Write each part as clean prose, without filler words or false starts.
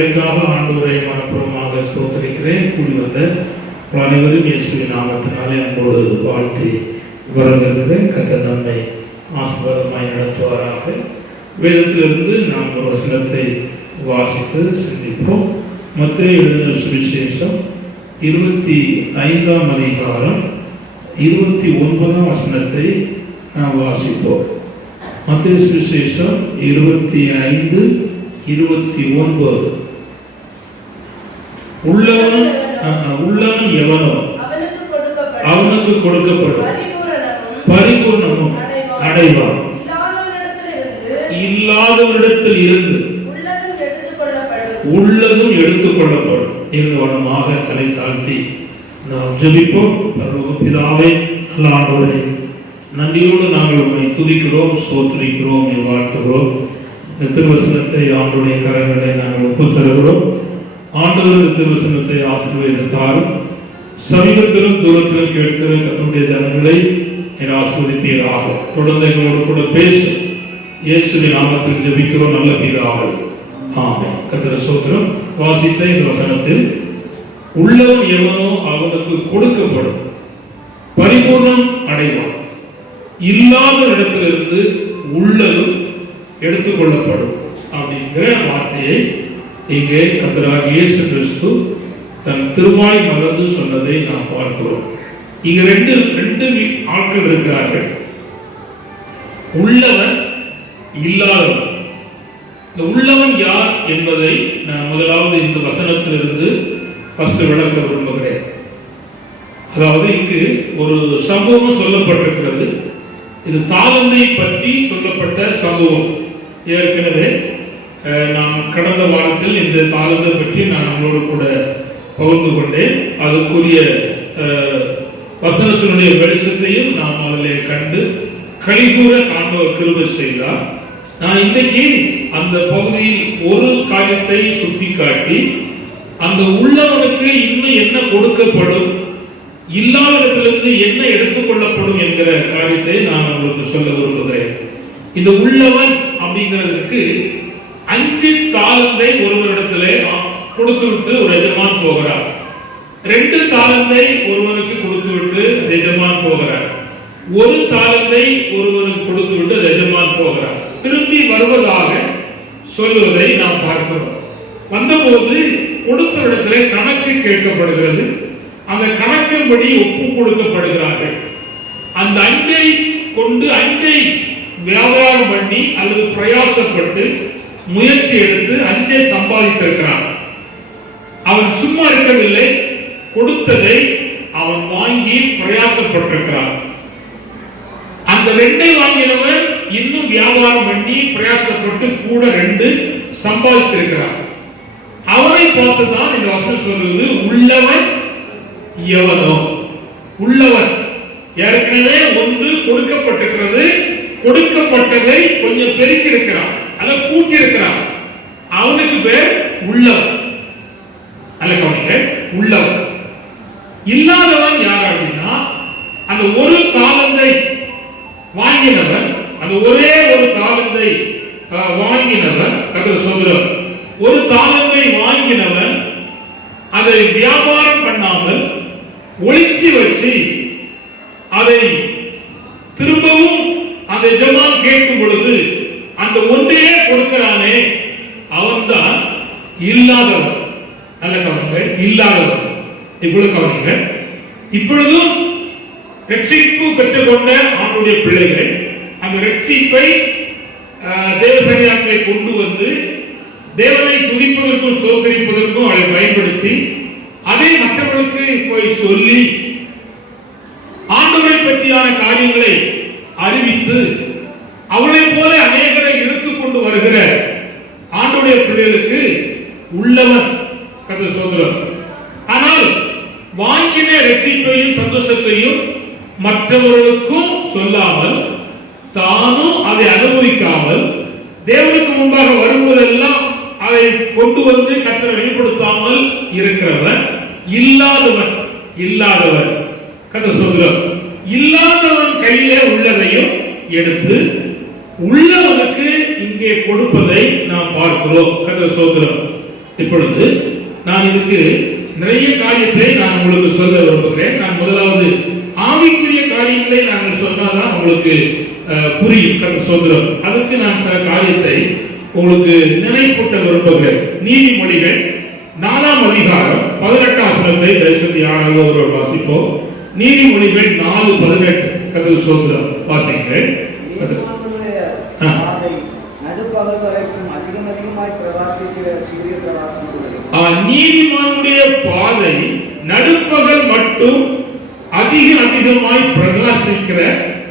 வேலைக்காக ஆண்டவரை மனப்பூர்வமாக ஸ்தோத்திரிக்கிறேன். கூடி வந்த அனைவரும் இயேசுவின் நாமத்தினாலே அன்போடு வாழ்த்தி வரவேற்கிறேன். கர்த்தர் நம்மை ஆசீர்வாதமாய் நடத்துவாராக. வேதத்திலிருந்து நாம் ஒரு வசனத்தை வாசித்து சிந்திப்போம். மத்தேயு எழுதின சுவிசேஷம் 25ஆம் அதிகாரம் 29ஆம் வசனத்தை நாம் வாசிப்போம். மத்தேயு சுவிசேஷம் 25:29. உள்ளவன் எவனோ அவனுக்கு கொடுக்கப்படும், பரிபூர்ணமும் அடைவான். இல்லாதவரிடத்தில் இருந்து உள்ளதும் எடுத்துக்கொள்ளப்படும். வனமாக தலை தாழ்த்தி நாம் ஜெபிப்போம். பரலோக பிதாவே, நல்ல ஆண்டவரே, நன்றியோடு நாங்கள் உம்மை துதிக்கிறோம், ஸ்தோத்திரிக்கிறோம், வாழ்த்துகிறோம். இந்த திருவசனத்தை ஆண்டுடைய கரங்களை நாங்கள் ஒப்புத்தருகிறோம். ஆண்டவர் திருவசனத்தை ஆசீர்வதித்தாலும் சமீபத்திலும் தூரத்திலும் கேட்கிற கர்த்தருடைய ஜனங்களை என் ஆசீர்வதிப்பீராக. தொடர்ந்து எங்களோடு கூட பேசும் இயேசுவின் நாமத்தில் ஜெபிக்கிறோம் நல்ல பிதாவே, ஆமென். கர்த்தர் ஸ்தோத்திரம். வாசித்த இந்த வசனத்தில் உள்ளவன் எவனோ அவனுக்கு கொடுக்கப்படும், பரிபூர்ணம் அடைவான். இல்லாத இடத்திலிருந்து உள்ளதும் எடுத்துக்கொள்ளப்படும் அப்படிங்கிற வார்த்தையை இங்கே கர்த்தராகிய இயேசு கிறிஸ்து தன் திருவாய் மலர்ந்து சொன்னதை நாம் பார்க்கிறோம். இங்க ரெண்டு ஆட்கள் இருக்கிறார்கள், உள்ளவன், இல்லாதவன். இந்த உள்ளவன் யார் என்பதை நான் முதலாவது இந்த வசனத்திலிருந்து விளக்க விரும்புகிறேன். அதாவது இங்கு ஒரு சம்பவம் சொல்லப்பட்டிருக்கிறது. இது தாளந்தை பற்றி சொல்லப்பட்ட சம்பவம். ஏற்கனவே நாம் கடந்த வாரத்தில் இந்த தாளந்தை பற்றி நான் உங்களோடு கூட பகிர்ந்து கொண்டேன். அதுக்குரிய வசனத்தினுடைய வெளிச்சத்தையும் நாம் அதில் கண்டு கலிகூற காண்பவர் கிருபை செய்தார். நான் இன்னைக்கு அந்த பகுதியில் ஒரு காரியத்தை சுட்டி காட்டி அந்த உள்ளவனுக்கு இன்னும் என்ன கொடுக்கப்படும், இல்லாதவற்றிலிருந்து என்ன எடுத்துக்கொள்ளப்படும் என்கிற காரியத்தை நான் உங்களுக்கு சொல்ல விரும்புகிறேன். இந்த உள்ளவன் அப்படிங்கிறதுக்கு 5 தாளந்தை ஒருவரிடத்திலே கொடுத்து விட்டு ஒரு எஜமான் போகிறார். 2 தாளந்தை ஒருவனுக்கு கொடுத்து விட்டு எஜமான் போகிறார். 1 தாளந்தை ஒருவனுக்கு கொடுத்து விட்டு எஜமான் போகிறார். திரும்பி வருவதாக சொல்லுவதை நாம் பார்க்கிறோம். வந்தபோது கொடுத்த இடத்திலே கணக்கு கேட்கப்படுகிறது. அந்த கணக்கின்படி ஒப்பு கொடுக்கப்படுகிறார்கள். அந்த 5ஐ கொண்டு 5ஐ வியாபாரம் பண்ணி அல்லது பிரயாசப்பட்டு முயற்சி எடுத்து 5ஐ சம்பாதித்திருக்கிறான். அவன் சும்மா இருக்கவில்லை, கொடுத்ததை அவன் வாங்கி பிரயாசப்பட்டிருக்கிறான். அந்த 2ஐ வாங்கினவன் இன்னும் வியாபாரம் பண்ணி பிரயாசப்பட்டு கூட 2 சம்பாதித்திருக்கிறான். அவனை பார்த்துதான் இந்த வசனம் சொல்லுது, உள்ளவன் எவனோ. உள்ளவன் ஏற்கனவே ஒன்று கொடுக்கப்பட்டிருக்கிறது, கொடுக்கப்பட்டதை கொஞ்சம் பெருக்கி இருக்கிறான் அல்ல கூட்டி இருக்கிறான். அவனுக்கு பேர் உள்ளவன் அல்ல. கவனிங்க, உள்ளவன். இல்லாதவன் யார் அப்படின்னா அந்த ஒரு தாளந்தை வாங்கினவன், அந்த ஒரே ஒரு தாளந்தை வாங்கினவன். கர்த்தர் சொல்கிறார், ஒரு தாளந்தை வாங்கினவன் அதை வியாபாரம் பண்ணாமல் ஒளிச்சு வச்சு அதை திரும்பவும் அந்த எஜமான் கேட்கும் பொழுது அந்த ஒன்றையே கொடுக்கிறானே, அவன்தான் இல்லாதவன். நல்ல கவனிங்கள், இல்லாதவன். இப்பொழுது கவனிங்கள், இப்பொழுதும் ரட்சிப்பு பெற்றுக்கொண்ட ஆண்டுடைய பிள்ளைகள் அந்த ரட்சிப்பை தேவசன்னியானத்தை கொண்டு வந்து தேவனை துதிப்பதற்கும் சோதரிப்பதற்கும் அவளை பயன்படுத்தி அதை மற்றவர்களுக்கு போய் சொல்லி ஆண்டவரை பற்றியான காரியங்களை அறிவித்து அவளை போல அநேகரை இழுத்துக் கொண்டு வருகிற ஆண்டவருடைய பிள்ளைகளுக்கு உள்ளவன் கர்த்தர் சோதரம். ஆனால் வாங்கின ரட்சிப்பையும் சந்தோஷத்தையும் மற்றவர்களுக்கும் சொல்லாமல் தானும் அதை அனுபவிக்காமல் தேவனுக்கு முன்பாக வரும்போதெல்லாம் அதை கொண்டு வந்து கர்த்தரை வெளிப்படுத்தாமல் இருக்கிறவன் இல்லாதவன். இல்லாதவன் கர்த்தர் சொல்கிறார், இல்லாதவன் கையிலே உள்ளதையும் எடுத்து உள்ளவனுக்கு இங்கே கொடுப்பதை நாம் பார்க்கிறோம். கர்த்தர் சோதரம். இப்பொழுது நான் இதுக்கு நிறைய காரியத்தை நான் உங்களுக்கு சொல்ல விரும்புகிறேன். நான் முதலாவது ஆவிக்குரிய காரியங்களை நாங்கள் சொன்னாதான் உங்களுக்கு புரியும் சொல்கிறோம். அதுக்கு நான் சில காரியத்தை உங்களுக்கு நினைப்பூட்ட விரும்புகிறேன். நீதிமொழிகள் 4ஆம் அதிகாரம் 18ஆம் வசனத்தை தயவுசெய்து யாராவது ஒருவர் வாசிப்போம். நீதிமொழிகள் 4:18 கர்த்தர் சொல்கிறார், வாசிக்கிறேன். நீதிமானுடைய பாதை நடுப்பகல் மட்டும் அதிகமாய் பிரகாசிக்கிற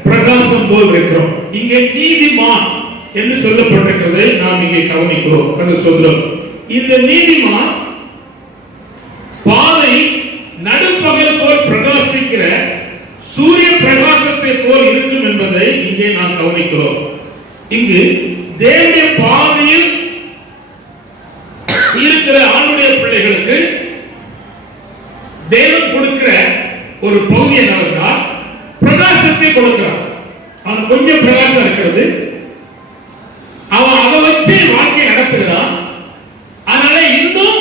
பிரகாசம் போல் இருக்கிறோம். இங்கே நீதிமான் என்று சொல்லப்பட்டிருக்கிறதை நாம் இங்கே கவனிக்கிறோம். சொல்றோம், இந்த நீதிமான் பாதை நடுப்பகல் போல் பிரகாசிக்கிற சூரிய பிரகாசத்தை போல் இருக்கும் என்பதை இங்கே நாம் கவனிக்கிறோம். இங்கு தேவனுடைய பாதையில் இருக்கிற ஆணுடைய பிள்ளைகளுக்கு தேவன் கொடுக்கிற ஒரு பகுதி என்னவென்றால் பிரகாசத்தை கொடுக்கிறார். அவன் கொஞ்சம் பிரகாசம் இருக்கிறது, அவன் அதை வச்சு வாழ்க்கை நடத்துகிறான். அதனால இன்னும்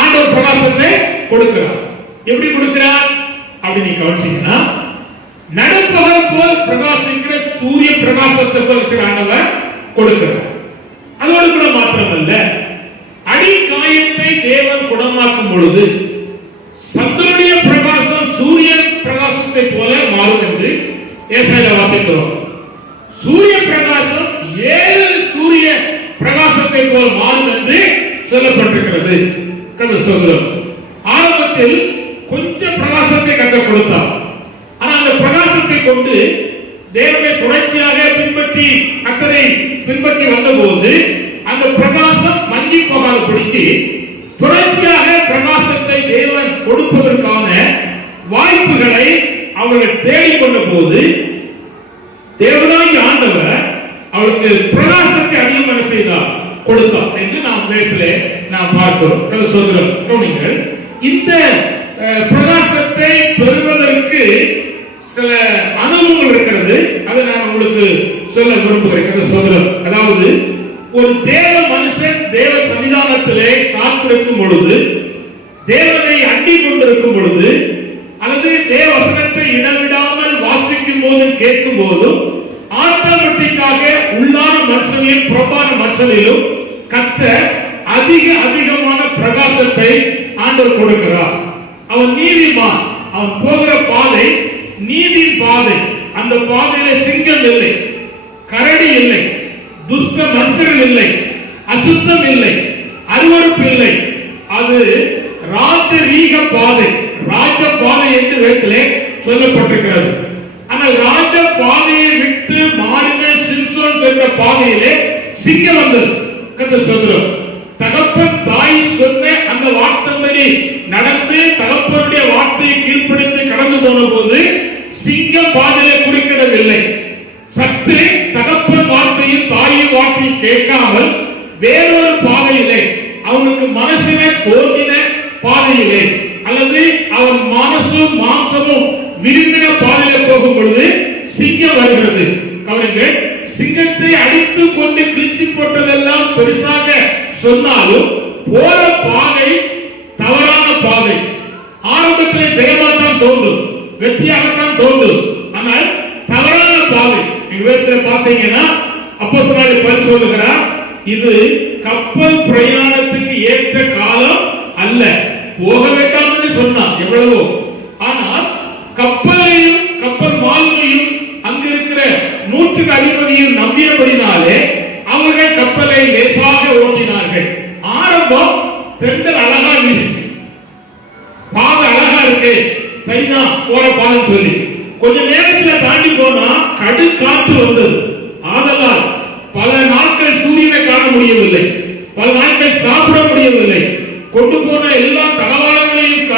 ஆண்டவர் பிரகாசத்தை கொடுக்கிறார். எப்படி கொடுக்கிறார் அப்படி நீ கவனிச்சீங்கன்னா, நடுப்பகல் போல் பிரகாசிக்கிற சூரிய பிரகாசத்தை போல் ஆண்டவர் கொடுக்கிறார். அதோடு கூட மாத்திரமல்ல, அடி காயத்தை தேவன் குணமாக்கும் பொழுது சந்திரனுடைய பிரகாசம் சூரிய பிரகாசத்தை போல மாறும் என்று ஏசாயா வாசிக்கிறோம். சூரிய பிரகாசம் 7 சூரிய பிரகாசத்தை போல் மாறும் என்று சொல்லப்பட்டிருக்கிறது. கர்த்தர் சொல்கிறோம், ஆரம்பத்தில் கொஞ்சம் பிரகாசத்தை கர்த்தர் கொடுத்தார். ஆனால் அந்த பிரகாசத்தை கொண்டு தேவனை தொடர்ச்சியாக பின்பற்றி கர்த்தரை பின்பற்றி வந்தபோது அந்த பிரகாசம் மங்கி போகாதபடிக்கு தொடர்ச்சியாக பிரகாசத்தை தேவன் கொடுப்பதற்கான வாய்ப்புகளை அவர்கள் தேடிக்கொண்ட போது தேவனாகிய ஆண்டவர் அவருக்கு பிரகாசத்தை அதிகமாக செய்தார், கொடுத்தார் என்று நாம் வேதத்திலே நாம் பார்க்கிறோம். சொல்கிறோம், இந்த பிரகாசத்தை பெறுவதற்கு சில அனுபவங்கள் இருக்கிறது. அதை நான் உங்களுக்கு சொல்ல விரும்புகிறேன். சொல்கிறோம், அதாவது ஒரு தேவ மனுஷன் தேவ சன்னிதானத்திலே காத்திருக்கும் பொழுது, தேவனை அண்டி கொண்டிருக்கும் பொழுது, அல்லது தேவ வசனத்தை இடவிடாமல் வாசிக்கும் போது கேட்கும் போதும் ஆட்டோமேட்டிக்காக உள்ளான மனுஷனிலும் புறம்பான மனுஷனிலும் கர்த்தர் அதிகமான பிரகாசத்தை ஆண்டவர் கொடுக்கிறார். அவன் நீதிமான், அவன் போகிற பாதை நீதி பாதை. அந்த பாதையில சிங்கம் இல்லை, கரடி இல்லை, துஷ்ட மனுஷர்கள் இல்லை, அசுத்தம் இல்லை, அருவருப்பு இல்லை. அது ராஜரீக பாதை, ராஜ பாதை என்று வேதத்திலே சொல்லப்பட்டிருக்கிறது. ஆனால் ராஜ பாதையை விட்டு மாறின சிம்சோன் என்ற பாதையிலே சிங்கம் வந்தது. கர்த்தர் சொல்கிறார், தகப்பன் தாய் சொன்ன அந்த வார்த்தைப்படி நடந்து தகப்பனுடைய வார்த்தையை கீழ்ப்படுத்தி கடந்து போன போது சிங்கம் பாதையை குறுக்கிடவில்லை. சற்று தகப்பன் வார்த்தையும் தாயின் வார்த்தையும் கேட்காமல் வேறொரு பாதையிலே, அவனுக்கு மனசிலே தோன்றின பாதையிலே, அல்லது அவன் மனசும் மாம்சமும் விரும்பின பாதையிலே போகும் பொழுது சிங்கம் வருகிறது. கவனிங்கள், சிங்கத்தை அடித்து கொண்டு கிழிச்சு போட்டதெல்லாம் பெருசாக சொன்னாலும் போற பாதை தவறான பாதை. ஆரம்பத்திலே ஜெயமாத்தான் தோன்றும், வெற்றியாகத்தான் தோன்றும், ஆனால் தவறான பாதை. நீங்க வேதத்தில் பார்த்தீங்கன்னா அப்போஸ்தலனாகிய பவுல் சொல்லுகிறார், இது கப்பல் பிரயாணத்துக்கு ஏற்ற காலம் அல்ல. போக வேண்டாம் என்று சொன்னார் எவ்வளவோ, ஆனால் கப்பலையும் கப்பல் மாலுமையும் அங்க இருக்கிற 100 அதிபதியும் நம்பியபடினாலே அவர்கள் கப்பலை லேசாக ஓட்டினார்கள். ஆரம்பம் தென்றல் அழகா வீசிச்சு, பாதை அழகா இருக்கு, சரிதா போற பாதை சொல்லி கொஞ்ச நேரத்தில் தாண்டி போனா கடு காற்று வந்தது. ஆதலால் பல நாட்கள் சூரியனை காண முடியவில்லை, பல நாட்கள் சாப்பிட முடியவில்லை. கொண்டு போன எல்லா தளவாளங்களையும்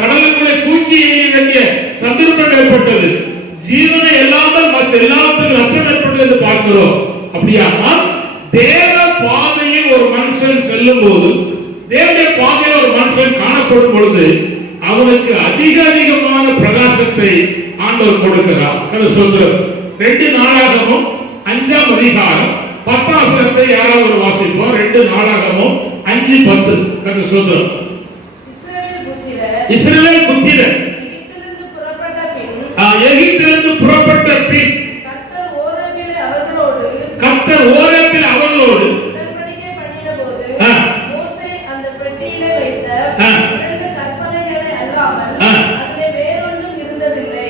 கடலுக்குள்ளே தூக்கி எறிய வேண்டிய சந்தர்ப்பம் ஏற்பட்டது. ஜீவனை இல்லாமல் மற்ற எல்லாத்துக்கும் நஷ்டம் ஏற்பட்டது என்று பார்க்கிறோம். அப்படியானால் தேவ பாதையில் ஒரு மனுஷன் செல்லும் போது, தேவனுடைய பாதையில் ஒரு மனுஷன் காணப்படும் பொழுது அவனுக்கு அதிகமான பிரகாசத்தை ஆண்டவர் கொடுக்கிறார். சொல்கிறோம், 2 நாளாகமும் 5ஆம் அதிகாரம் 10ஆம் வசனத்தை யாராவது ஒரு வாசிப்போம். 2 நாளாகமம் 5:10. கர்த்தர் ஸ்தோத்திரம். இஸ்ரவேல் புத்திரர் எகிப்திலிருந்து புறப்பட்ட பின் கர்த்தர் ஓரேபில் அவர்களோடு உடன்படிக்கை பண்ணினபோது மோசே அந்த பெட்டியிலே வைத்த 2 கற்பனைகளை அல்லாமல் அதிலே வேறொன்றும் இருந்ததில்லை.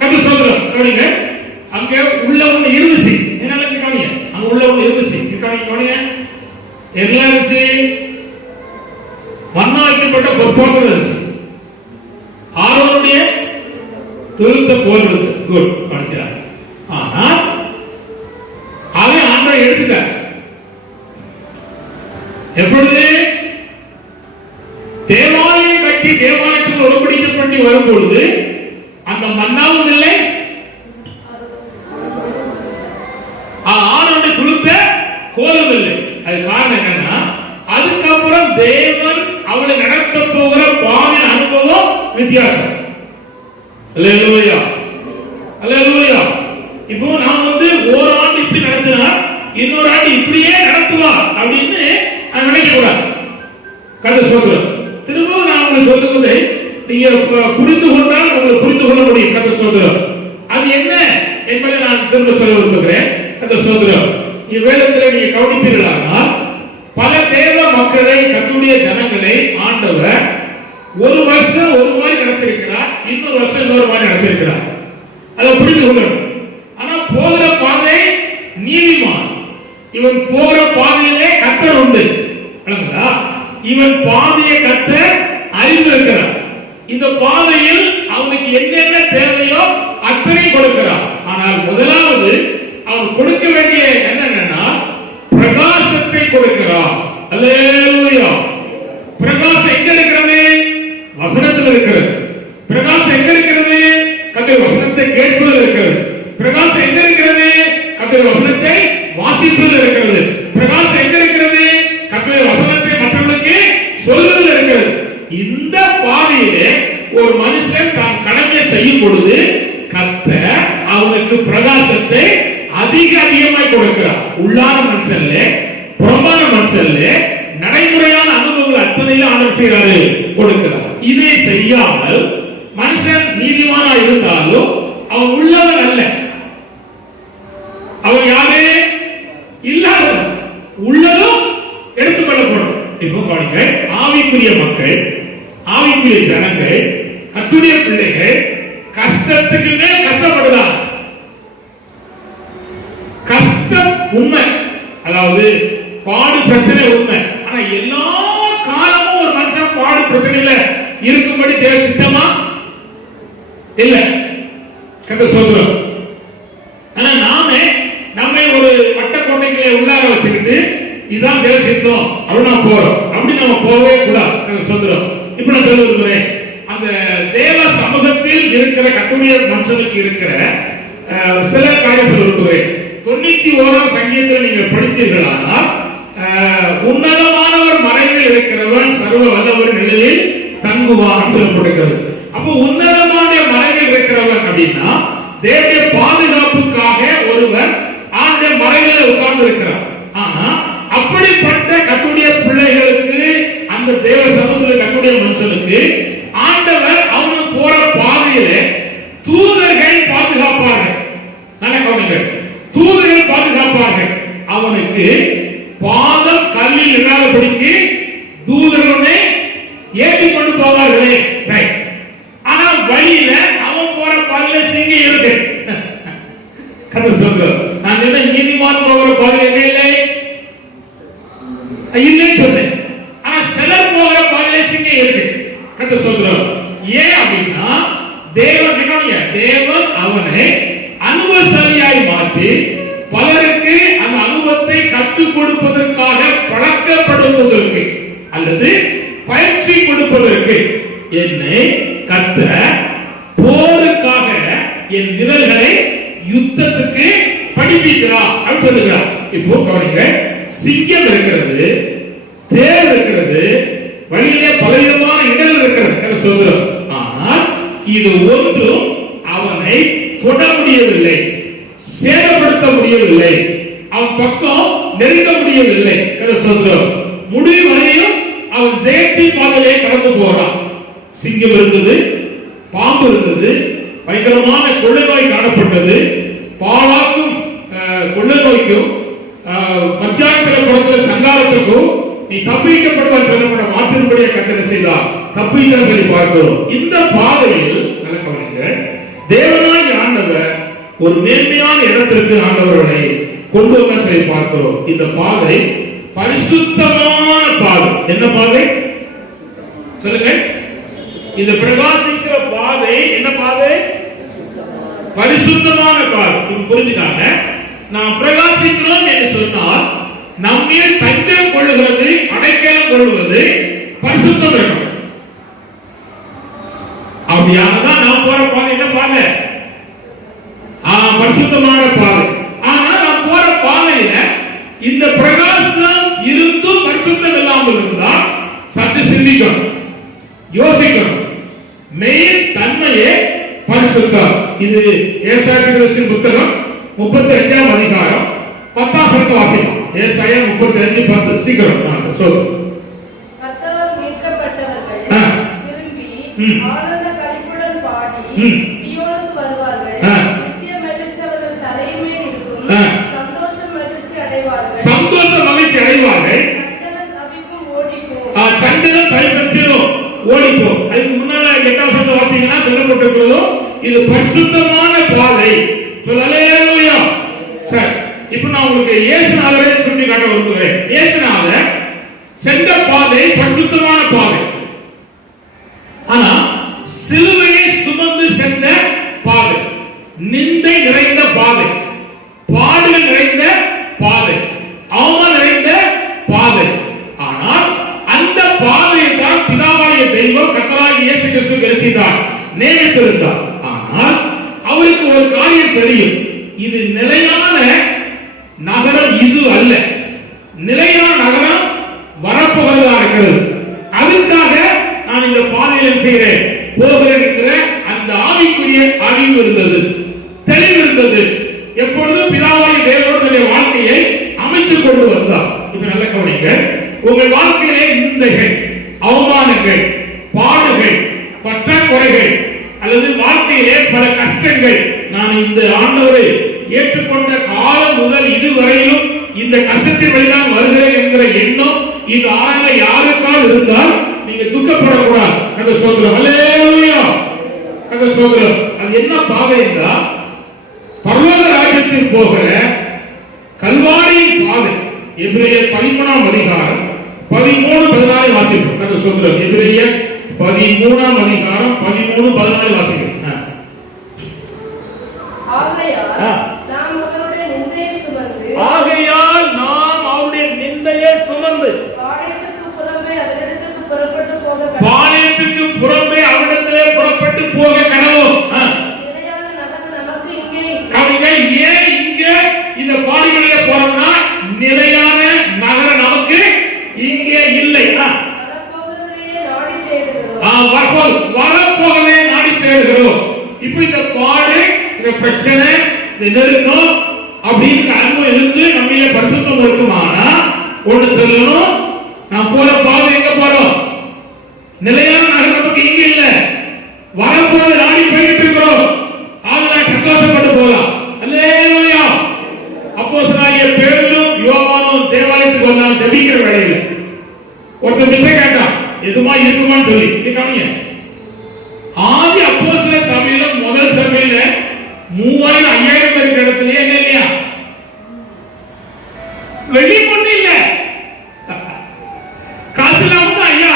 கர்த்தர் ஸ்தோத்திரம். கவனிங்க, அங்கே உள்ள ஒண்ணு இருந்துச்சு. என்ன கவனிங்க, அங்க உள்ள ஒண்ணு இருந்துச்சு. கவனிங்க, என்ன இருந்துச்சு? மண்ணா வைக்கப்பட்ட பொற்பாத்திரம் இருந்துச்சு. ஆரோனுடைய தொழுத்த போல் இருக்கு. குட், கவனிக்கிறார். ஆனா அதை ஆண்டவர் எடுத்துட்டார். எப்பொழுது தேவாலயம் கட்டி தேவாலயத்துக்கு உடன்படிக்கை பண்ணி வரும்பொழுது அந்த மன்னாவும் இல்லை, ஆரோனுடைய தொழுத்த கோலம் இல்லை. அது காரணம் என்னன்னா, அதுக்கப்புறம் தேவன் அவளை நடத்த போகிற பாவின் அனுபவம் வித்தியாசம். அல்லேலூயா, அல்லேலூயா. இப்போ நான் ஒரு ஆண்டு இப்படி நடத்தினா இன்னொரு ஆண்டு இப்படியே நடத்துவா அப்படின்னு நினைக்க கூடாது. கர்த்தர் ஸ்தோத்திரம். திரும்பவும் நான் உங்களுக்கு சொல்லும்போது நீங்க புரிந்து கொண்டால் உங்களுக்கு புரிந்து கொள்ள முடியும். கர்த்தர் ஸ்தோத்திரம். அது என்ன என்பதை நான் திரும்ப சொல்ல விரும்புகிறேன். கர்த்தர் ஸ்தோத்திரம். இவ்வேளத்தில் நீங்க கவனிப்பீர்களானால் பல தேவ மக்களை, கர்த்தருடைய ஜனங்களை ஆண்டவர் ஒரு வருஷம் ஒரு மாதிரி நடத்திருக்கிறார், இன்னொரு வருஷம் இன்னொரு மாதிரி நடத்திருக்கிறார். அதை புரிந்து கொள்ளணும். ஆனா போகிற பாதை நீதிமான். இவன் போகிற பாதையிலே கர்த்தர் உண்டு. இவன் பாதையை கர்த்தர் அறிந்திருக்கிறார். இந்த பாதையில் அவனுக்கு என்னென்ன தேவையோ அத்தனை கொடுக்கிறார். ஆனால் முதலாவது அவன் கொடுக்க வேண்டிய என்னன்னா பிரகாசத்தை கொடுக்கிறார். அல்லேலூயா. பிரகாசம் எங்க இருக்கிறது? வசனத்தில் இருக்கிறது. பிரகாசம் எங்க இருக்கிறது? கர்த்தருடைய வசனத்தை கேட்பதில் இருக்கிறது. பிரகாசம் எங்க இருக்கிறது? கர்த்தருடைய வசனத்தை வாசிப்பதில் இருக்கிறது. பிரகாசம் எங்க இருக்கிறது? கர்த்தருடைய வசனத்தை மற்றவர்களுக்கு சொல்வதில் இருக்கிறது. இந்த பாதையிலே ஒரு மனுஷன் தான் கடமையை செய்யும் பொழுது கர்த்தர் அவனுக்கு பிரகாசத்தை அதிகமாய் கொடுக்கிறார். உள்ளான மனுஷன்ல, புறம்பான மனுஷன்ல, நடைமுறையான அனுபவங்கள் அத்தனையிலும் ஆண்டவர் செய்கிறாரு, கொடுக்கிறார். இதை செய்யாமல் மனுஷன் நீதிமானா இருந்தாலும் அவன் உள்ளவன் அல்ல. அவன் யாரு? இல்லாதவன். உள்ளதும் எடுத்துக்கொள்ளப்படும். இப்போ பாருங்க, ஆவிக்குரிய மக்கள், ஆவிக்குரிய ஜனங்கள், கர்த்தருடைய பிள்ளைகள் கஷ்டத்துக்கு மேல் கஷ்டப்படுறாங்க. கஷ்டம் உண்மை, அதாவது பாடு பிரச்சனை உண்மை. ஆனா எல்லா காலமும் ஒரு மனுஷன் பாடு பிரச்சனையில இருக்கும்படி தேவ திட்டமா இல்ல. கர்த்தர் ஸ்தோத்திரம். ஆனா நாமே நம்மை ஒரு வட்டக்கோட்டைகளை உள்ளார வச்சுக்கிட்டு இதுதான் தேவ சித்தம் அப்படி நான் போறோம், அப்படி நம்ம போகவே கூடாது. கர்த்தர் ஸ்தோத்திரம். இப்ப நான் சொல்ல விரும்புகிறேன், அந்த தேவ சமூகத்தில் இருக்கிற கர்த்தருடைய மனுஷனுக்கு இருக்கிற சில காரியம் சொல்ல விரும்புகிறேன். 91ஆம் சங்கீதத்தில் நீங்கள் படித்தீர்களானால் உன்னதமானவர் மறைவில் இருக்கிறவன் சர்வ வல்லவர் நிழலில் தங்குவான் சொல்லப்படுகிறது. அப்போ உன்னதமான மறைவில் இருக்கிறவன் அப்படின்னா தேவனுடைய பாதுகாப்புக்காக ஒருவர் ஆண்ட மறைவில் உட்கார்ந்து இருக்கிறார். ஆனா அப்படிப்பட்ட கர்த்தருடைய பிள்ளைகளுக்கு, அந்த தேவ சமூகத்தில் கர்த்தருடைய மனுஷனுக்கு ஆண்டவர் அவனுக்கு போற பாதையிலே தூதர்கள் பாதுகாப்பார்கள். நல்ல கவனிங்கள், தூதர்கள் பாதுகாப்பார்கள். அவனுக்கு பாதம் கல்லில் இடாதபடிக்கு தூதர்களுமே ஏற்றி கொண்டு போவார்களே. ஆனால் வழியில அவன் போற பாதையில சிங்கம் இருக்கு. கர்த்தர் சொல்றார், நான் சொன்ன நீதிமான் போகிற பாதையில இல்லை இல்லைன்னு சொன்னேன். ஆனா சிலர் போகிற பாதையில சிங்கம் இருக்கு. கர்த்தர் சொல்றார், ஏன் அப்படின்னா தேவன் அவனை அனுபவசாலியாய் மாற்றி பலருக்கு அந்த அனுபவத்தை கற்றுக் கொடுப்பதற்காக, பழக்கப்படுத்துவதற்கு அல்லது பயிற்சி கொடுப்பதற்கு என்னை கர்த்தர் போருக்காக என் விரல்களை யுத்தத்துக்கு படிப்பிக்கிறார் அப்படின்னு சொல்லுகிறார். இப்போ கவனிங்க, சிங்கம் இருக்கிறது, தேர் இருக்கிறது, வழியிலே பலவிதமான இடங்கள் இருக்கிறது சொல்கிறோம். ஆனால் இது ஒன்றும் அவனை தொட முடியவில்லை, சேதப்படுத்த முடியவில்லை. அவன் பக்கம் நெருங்க முடியவில்லை. சொல்றோம் முடிவு வரையும் அவன் ஜெயத்தின் பாதையிலே கடந்து போறான். சிங்கம் இருந்தது, பாம்பு இருந்தது, பயங்கரமான கொள்ளை நோய் காணப்பட்டது. பாலாக்கும் கொள்ளை நோய்க்கும் மத்தியான புறத்தில் சங்காரத்துக்கும் நீ தப்பிக்கப்படுவார் சொல்லப்பட்ட மாற்றின்படியே கட்டளை செய்தார். தப்பிக்க சொல்லி பார்க்கிறோம். இந்த பாதையில் நல்ல கவனிங்கள், தேவனாய் ஆண்டவர் ஒரு மேன்மையான இடத்திற்கு ஆண்டவர்களை கொண்டு வந்த சொல்லி பார்க்கிறோம். இந்த பாதை பரிசுத்தமான பாதை. என்ன பாதை சொல்லுங்க? இந்த பிரகாசிக்கிற பாதை என்ன பாதை? பரிசுத்தமான பாதை. புரிஞ்சுக்காங்க. நாம் பிரகாசிக்கிறோம் என்று சொன்னால் நம்மில் தஞ்சம் கொள்ளுகிறது, அடைக்கலம் கொள்வது பரிசுத்தம் இருக்கணும். அப்படியானதான் நாம் போற பாதை என்ன பாதை? பரிசுத்தமான பாதை. ஆனா நாம் போற பாதையில இந்த பிரகாசம் இருந்தும் பரிசுத்தம் இல்லாமல் இருந்தால் சற்று சிந்திக்கணும், யோசிக்கணும். மெயின் தன்மையே பரிசுத்தம். இது ஏசாயா புத்தகம் 32ஆம் அதிகாரம் 10ஆம் வசனத்தை வாசிக்கலாம். ஏசாயா 35:10. சீக்கிரம் சொல்லு. கர்த்தரால் மீட்கப்பட்டவர்கள் திரும்பி ஆனந்த களிப்புடன் பாடி சீயோனுக்கு வருவார்கள். நித்திய மகிழ்ச்சி அவர்கள் தலையின் மேல் இருக்கும். சந்தோஷம் மகிழ்ச்சி அடைவார்கள். சந்தோஷம் மகிழ்ச்சி அடைவார்கள். சஞ்சலம் தவிப்பும் ஓடிப்போம். சஞ்சலம் தவிப்பும் ஓடிப்போம். அதுக்கு முன்னால 8ஆம் வசனத்தை வாசிங்கன்னா சொல்லப்பட்டிருக்கிறதோ இது பரிசுத்தமான பாதை. ஹல்லேலூயா. சரி, இப்போ நான் உங்களுக்கு இயேசுநாதரை சொல்லி காட்ட விரும்புகிறேன். இயேசுநாதர் சென்ற பாதை பரிசுத்தமான பாதை. ஆனா சிலுவையை சுமந்து சென்ற பாதை நிந்தை நிறைந்த பாதை, பாடுகள் நிறைந்த பாதை, அவமானம் நிறைந்த பாதை. ஆனால் அந்த பாதையை தான் பிதாவாகிய தெய்வம் கர்த்தராகிய இயேசு கிறிஸ்து வெளிச்சிட்டார், நியமித்திருந்தார். ஆனால் அவருக்கு ஒரு காரியம் தெரியும், இது நிலையான நகரம் இது அல்ல. நிலையான நகரம் வரப்போகிறதா இருக்கிறது. அதுக்காக நான் இந்த பாதையில் செய்கிறேன் போகிறேன் என்கிற அந்த ஆவிக்குரிய அறிவு இருந்தது, தெளிவு இருந்தது. எப்பொழுதும் பிதாவாகிய தேவனுடைய வாழ்க்கையை அமைத்துக் கொண்டு வந்தார். இப்ப நல்ல கவனிங்க, உங்கள் வாழ்க்கையிலே நிந்தைகள், அவமானங்கள், பாடுகள், பற்றாக்குறைகள் அல்லது வாழ்க்கையிலே பல கஷ்டங்கள், நான் இந்த ஆண்டவரை ஏற்றுக்கொண்ட காலம் முதல் இதுவரையிலும் இந்த கஷ்டத்தின் வழிதான் வருகிறேன் என்கிற எண்ணம் இந்த ஆறால யாருக்கால் இருந்தால் நீங்க துக்கப்படக்கூடாது. கர்த்தர் ஸ்தோத்திரம். ஹல்லேலூயா. கர்த்தர் ஸ்தோத்திரம். அது என்ன பாதை என்றால் பரலோக ராஜ்யத்தில் போகிற கல்வாரியின் பாதை. எபிரேயர் 13ஆம் அதிகாரம் 13-14 வாசிப்போம். கர்த்தர் ஸ்தோத்திரம். எபிரேயர் 13ஆம் அதிகாரம் 13-14 வாசிப்போம். ஆகையால் நாம் அவருடைய நிந்தையை சுமந்து பாளையத்துக்கு புறம்பே அவரிடத்திலே புறப்பட்டு போக கடவோம். நிலையான நகரம் நமக்கு இங்கே கவிங்க ஏன் இங்க இந்த பாடுகளிலே போறோம்னா நிலையான நகரம் நமக்கு இங்கே இல்லை. வரப்போகவே நாடி தேடுகிறோம். இப்ப இந்த பாடு, இந்த பிரச்சனை, இந்த நெருக்கம் அப்படிங்கிற அனுபவம் இருந்து நம்மள பரிசுத்தம் இருக்குமானா ஒன்று சொல்லணும், நான் போற பாதை எங்க போறோம்? நிலையான நகரம் நமக்கு இங்க இல்ல, வரப்போது நாடி போயிட்டு இருக்கிறோம். அதெல்லாம் சந்தோஷப்பட்டு போகலாம். அல்லேலூயா. அப்போஸ்தலனாகிய பேதுரும் யோவானும் தேவாலயத்துக்கு வந்தாங்க ஜெபிக்கிற வேளையில. ஒருத்தர் பிச்சை கேட்டான், எதுமா இருக்குமான்னு சொல்லி. கேட்காமீங்க. ஆதி அப்போஸ்தலர் சபையில முதல் சபையில 3000-5000 பேருக்கு இடத்துல என்ன இல்லையா? வெளி பொண்ணு இல்ல, காசு இல்லாம ஐயா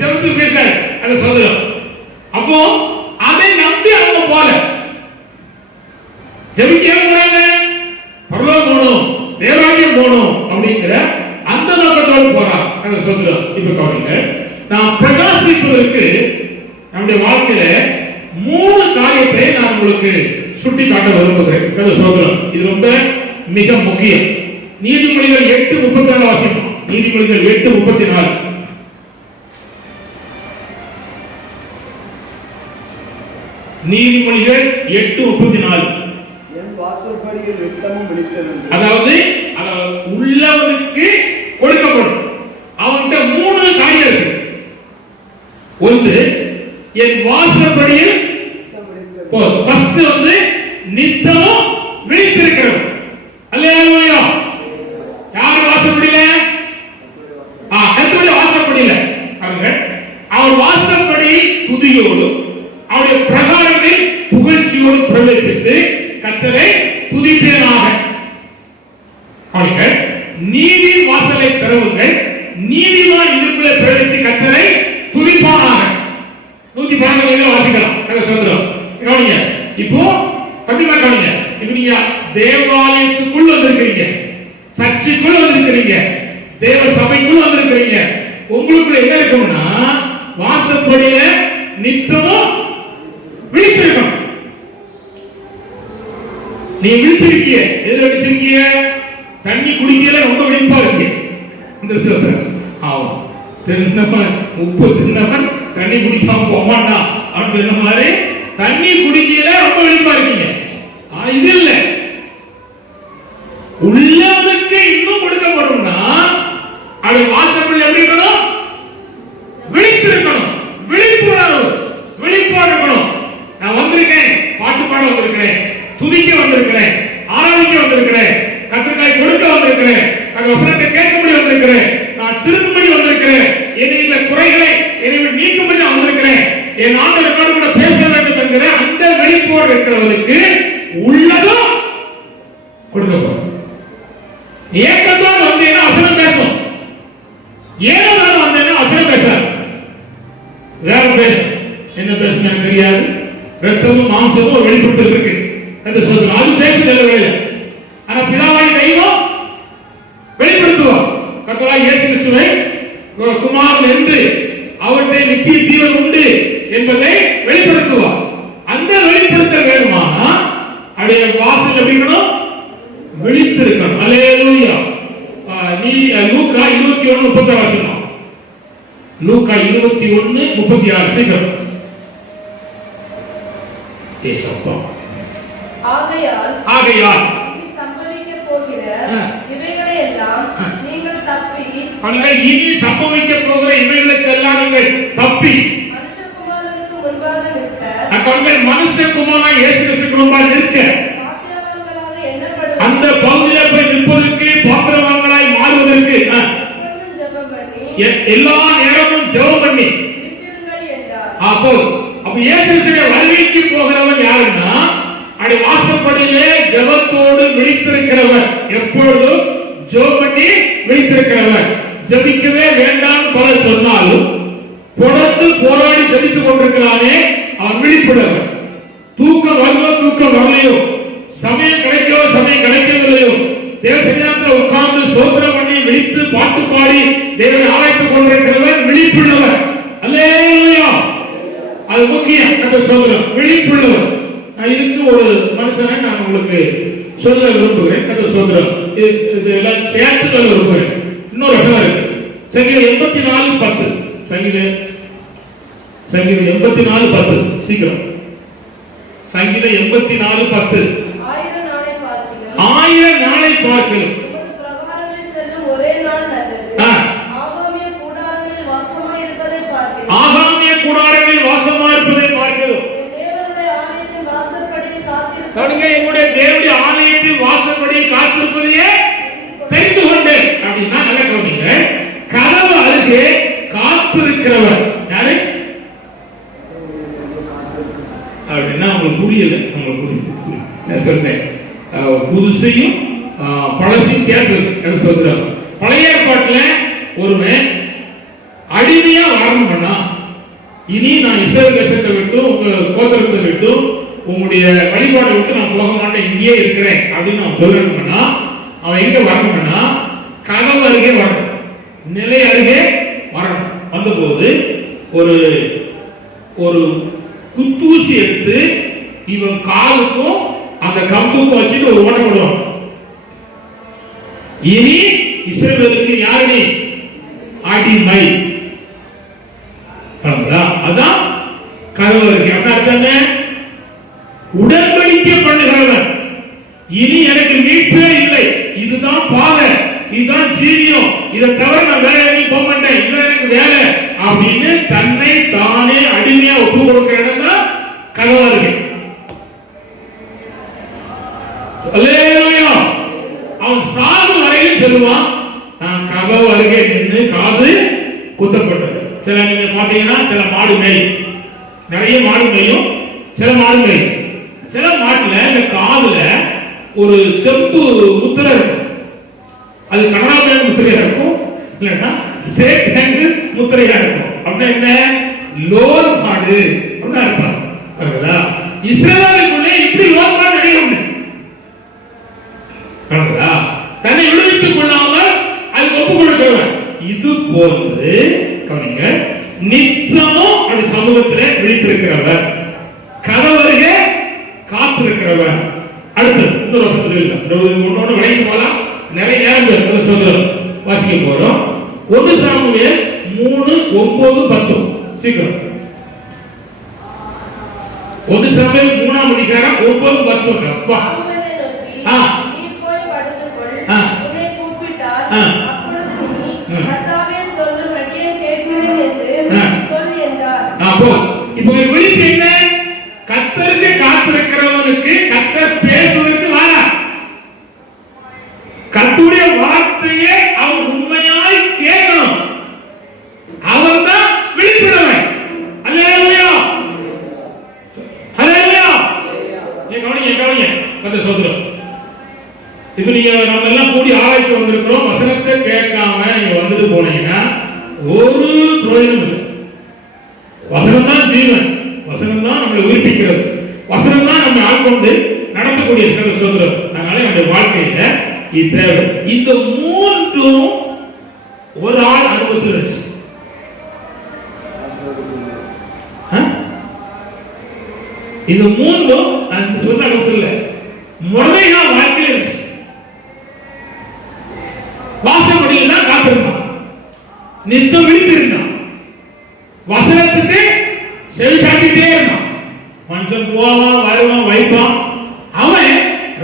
ஜெபத்துக்கு போயிருக்காரு அந்த சோதரம். அப்போ அதை நம்பி அவங்க போல ஜெபிக்க போறாங்க, பரலோகம் போகணும், தேவாலயம் போகணும் அப்படிங்கிற அந்த நோக்கத்தோடு போறாங்க அந்த சோதரம். இப்ப கவனிங்க, நாம் பிரகாசிப்பதற்கு நம்முடைய வாழ்க்கையில 3 காரியத்தை நான் உங்களுக்கு சுட்டி காட்ட விரும்புகிறேன். சோதரம் இது ரொம்ப மிக முக்கியம். நீதிமொழிகள் 8:34 வாசிப்போம். நீதிமொழிகள் 8:34. நீதிமொழிகள் 8:34. என் வாசற்படியில் நித்தமும் விழித்திருந்து, அதாவது ஒன்று என் வாசற்படியில் ஃபர்ஸ்ட் வந்து நித்தமும் விழித்திருக்கிறவர். அல்லேலூயா. யார் வாசற்படியில? கர்த்தருடைய வாசற்படியில பாருங்க. அவர் வாசற்படி துதியோடு அவருடைய பிரகாரங்களில் புகழ்ச்சியோடு பிரவேசித்து கர்த்தரை துதிப்பேனாக. அவர்கள் நீதி வாசலை திறவுங்கள், நீதிமான் இதுக்குள்ளே பிரவேசி கர்த்தரை துதிப்பானாக. 112 வாசிக்கலாம். கதை சொல்றோம். கவனிங்க. இப்போ கண்டிப்பா கவனிங்க. இப்போ நீங்க தேவாலயத்துக்குள் வந்திருக்கீங்க, சர்ச்சுக்குள்ள வந்திருக்கீங்க, தேவ சபைக்குள்ள வந்திருக்கீங்க. உங்களுக்குள்ள என்ன இருக்கும்னா வாசப்படியில நித்தமும் விழித்திருக்கணும். நீ விழிச்சிருக்கீங்க. எதுல விழிச்சிருக்கீங்க? தண்ணி குடிக்கல ரொம்ப விழிப்பா இருக்கு. இந்த விஷயத்துல ஆமா தின்னவன் உப்பு தின்னவன் தண்ணி குடிக்காம போமாட்டா அப்படின்ற மாதிரி தண்ணி குடிக்கல ரொம்ப விழிப்பா இருக்கீங்க. இது இல்ல, உள்ளதுக்கு இன்னும் கொடுக்கப்படும்னா அது வாசப்படி எப்படி இருக்கணும்? விழித்திருக்கணும். விழிப்புணர்வு, விழிப்போடு இருக்கணும். நான் வந்திருக்கேன், பாட்டு பாட வந்திருக்கிறேன், துதிக்க வந்திருக்கிறேன், ஆராதிக்க வந்திருக்கிறேன், கர்த்தருக்காய் கொடுக்க வந்திருக்கிறேன், அந்த வசனத்தை கேட்கும்படி வந்திருக்கிறேன், நான் திரும்பும்படி வந்திருக்கிறேன், என்னுடைய குறைகளை என்னை நீக்கும்படி நான் வந்திருக்கிறேன், என் ஆண்டவரோடு கூட பேச வேண்டும் என்கிற அந்த விழிப்போடு இருக்கிறவருக்கு உள்ளதும் கொடுக்கப்படும். ஏக்கத்தோடு வந்தேன்னா வசனம் பேசும், ஏனோதான் வந்தேன்னா வசனம் பேசாது, வேற பேசும். என்ன பேசும் எனக்கு தெரியாது. ரத்தமும் மாம்சமும் ஒரு வெளிப்படுத்தல் இருக்கு என்று சொல்றோம். அது பேசுதல் வேலை. ஆனா பிதாவாய் தெய்வம் வெளிப்படுத்துவார். கர்த்தராகிய இயேசு கிறிஸ்துவை குமாரன் என்று அவருடைய நித்திய ஜீவன் உண்டு என்பதை வெளிப்படுத்துவார். அந்த வெளிப்படுத்தல் வேணுமானா அடைய வாசல் எப்படிக்கணும்? விழித்திருக்கணும். அல்லேலூயா. நீ லூக்கா 21:36 வாசிக்கணும். லூக்கா 21:36 சீக்கிரம். ஏசப்பா. ஆகையால் இனி சம்பவிக்க போகிற இவைகளை எல்லாம் நீங்கள் தப்பி, இனி சம்பவிக்க போகிற இவைகளுக்கெல்லாம் நீங்கள் தப்பி மனுஷகுமாரனுக்கு முன்பாக நிற்க, மனுஷகுமாரனாகிய இயேசு கிறிஸ்துவுக்கு முன்பாக நிற்க, பாத்திரவான்களாக எண்ணப்படுவார்கள். அந்த பகுதியிலே போய் நிற்பதற்கு, பாத்திரவான்களாய் மாறுவதற்கு எப்பொழுதும் ஜெபம் பண்ணி, எல்லா நேரமும் ஜெபம் பண்ணி விழித்திருங்கள் என்றார். அப்ப இயேசு கிறிஸ்துவின் வருகைக்கு போகிறவன் யாருன்னா அடி வாசப்படியிலே ஜெபத்தோடு விழித்திருக்கிறவர், எப்பொழுதும் ஜெபம் பண்ணி விழித்திருக்கிறவர். ஜெபிக்கவே வேண்டாம் பலர் சொன்னாலும் தொடர்ந்து போராடி ஜெபித்துக் கொண்டிருக்கிறானே அவன் விழிப்புள்ளவர். தூக்கம் வருவோ தூக்கம் வரலையோ, சமயம் கிடைக்கோ சமயம் கிடைக்கவில்லையோ, தேவ சன்னிதானத்தில் உட்கார்ந்து ஸ்தோத்திரம் பண்ணி விழித்து பாட்டு பாடி தேவனை ஆராய்த்துக் கொண்டிருக்கிறவர் விழிப்புள்ளவர். அல்லேலூயா. அது முக்கியம். கர்த்தர் சொல்றார் விழிப்புள்ளவர். இதுக்கு ஒரு மனுஷனை நான் உங்களுக்கு சொல்ல விரும்புகிறேன். கர்த்தர் சொல்றார் இது எல்லாம் சேர்த்து சொல்ல விரும்புகிறேன். இன்னொரு வசனம் இருக்கு. சங்கீதம் 84:10. சங்கீதம் 84:10 சீக்கிரம். சங்கீதம் 84:10. 1000 நாளை பார்க்கிறோம். உமது பிரகாரங்களில் செல்லும் ஒரே நாள் நல்லது. ஆகாமிய கூடாரங்களில் வாசமாய் இருப்பதை பார்க்கிறோம். ஆகாமிய கூடாரங்களில் வாசமாய் இருப்பதை பார்க்கிறோம். தேவனுடைய ஆலயத்தின் வாசற்படியில் காத்திருக்கிறேன். கவனிங்க, எங்களுடைய தேவனுடைய ஆலயத்தின் வாசற்படியில் காத்திருப்பதையே தெரிந்து கொண்டேன் அப்படின்னா நல்ல கவனிங்க. கதவு அருகே காத்திருக்கிறவர் யாரு அப்படின்னா உங்களுக்கு புரியல. உங்களுக்கு நான் சொன்னேன் புதுசையும் பழசையும் சேர்த்து சொல்றாங்க. பழைய ஏற்பாட்டில் ஒருவன் அடிமையா வரணும்னா இனி நான் இஸ்ரவேல் தேசத்தை விட்டு உங்க கோத்திரத்தை விட்டு உங்களுடைய வழிபாட்டை விட்டு நான் போக மாட்டேன், இங்கேயே இருக்கிறேன் அப்படின்னு அவன் சொல்லணும்னா அவன் எங்க வரணும்னா கதவு அருகே வரணும், நிலை அருகே வரணும். வந்தபோது ஒரு ஒரு குத்தூசி எடுத்து இவன் காலுக்கும் அந்த கம்புக்கும் வச்சுட்டு ஒரு ஓட்டம் போடுவாங்க. இனி இஸ்ரவேலுக்கு யாரு நீ? அடிமை. அதான் கதவு இருக்கு. என்ன அர்த்தம்? உடன்படிக்கை பண்ணுகிறவன். இனி எனக்கு மீட்பே இல்லை, இதுதான் பாதை, இதுதான் ஜீவியம், இதை தவிர நான் வேற எங்கேயும் போக மாட்டேன், இதுதான் எனக்கு வேலை அப்படின்னு தன்னை தானே அடிமையா ஒப்பு கொடுக்கிற இடம் தான் கதவருகை. அல்லேலூயா. அவன் சாது வரையில் சொல்லுவான், நான் கதவு அருகே நின்று காது குத்தப்பட்டது. சில நீங்க பாத்தீங்கன்னா சில மாடு மேயும், நிறைய மாடு மேயும், சில மாடு மேயும். சில மாட்டுல இந்த காதுல ஒரு செம்பு முத்திரை இருக்கும். அது கனரா பேங்க் முத்திரையா இருக்கும், இல்லைன்னா ஸ்டேட் பேங்க் முத்திரையா இருக்கும். அப்படின்னா என்ன? லோன் மாடு அப்படின்னு அர்த்தம். புரியுதா? இஸ்ரவேலுக்குள்ளே இப்படி லோன் மாடு நிறைய உண்டு. புரியுதா? தன்னை விடுவித்துக் கொள்ளாமல் அதுக்கு ஒப்பு கொடுக்கிறவன். இது போன்று கவனிங்க, நித்தமும் அப்படி சமூகத்தில் விழித்திருக்கிறவர், கதவருகே காத்திருக்கிறவர். அடுத்து இன்னொரு வசனத்தில் ஒன்னொன்னு வளைந்து போலாம், நிறைய நேரம் சொல்றோம் வாசிக்க போறோம். 1 சாமுவேல் 3:9-10 சீக்கிரம். 1 சாமுவேல் 3ஆம் அதிகாரம் 9-10. அப்பா நீ போய் படுத்துக்கொள், உன்னை கூப்பிட்டார், அப்பொழுது நீ கர்த்தாவே சொல்லும் அடியேன் கேட்கிறேன் என்று சொல் என்றார். அப்போ இப்போ விழிப்பு என்ன? கர்த்தருக்கு காத்திருக்கிறவனுக்கு கர்த்தர் பேசுவதற்கு வர கர்த்தருடைய வார்த்தையை அவன் உண்மையாய் கேட்கணும். அவன் தான் விழிப்புள்ளவன். அல்லேலூயா, அல்லேலூயா. கவனிங்க அந்த சொல்றோம். இப்போ நீங்க நம்ம எல்லாம் கூடி ஆராய்ச்சி வந்திருக்கிறோம். வசனத்தை கேட்காம நீங்க வந்துட்டு போனீங்கன்னா ஒரு பிரயோஜனம் இல்லை. வசனம் தான் ஜீவன், வசனம் தான் நம்மளை உயிர்ப்பிக்கிறது, வசனம் தான் நம்ம ஆட்கொண்டு நடத்தக்கூடிய இருக்கிறத சொல்றோம். அதனால நம்முடைய வாழ்க்கையில இது தேவை. இந்த மூன்றும் ஒரு ஆள் அனுபவத்தில் இருந்துச்சு. இந்த மூன்றும் அந்த சொன்ன அனுபவத்தில் இல்லை, முறையா வாழ்க்கையில் இருந்துச்சு. வாசப்படியில் தான் காத்திருந்தான், நித்தம் விழித்திருந்தான், வசனத்துக்கு செவி சாட்டிட்டே இருந்தான். மனுஷன் போவான் வருவான் வைப்பான். அவன்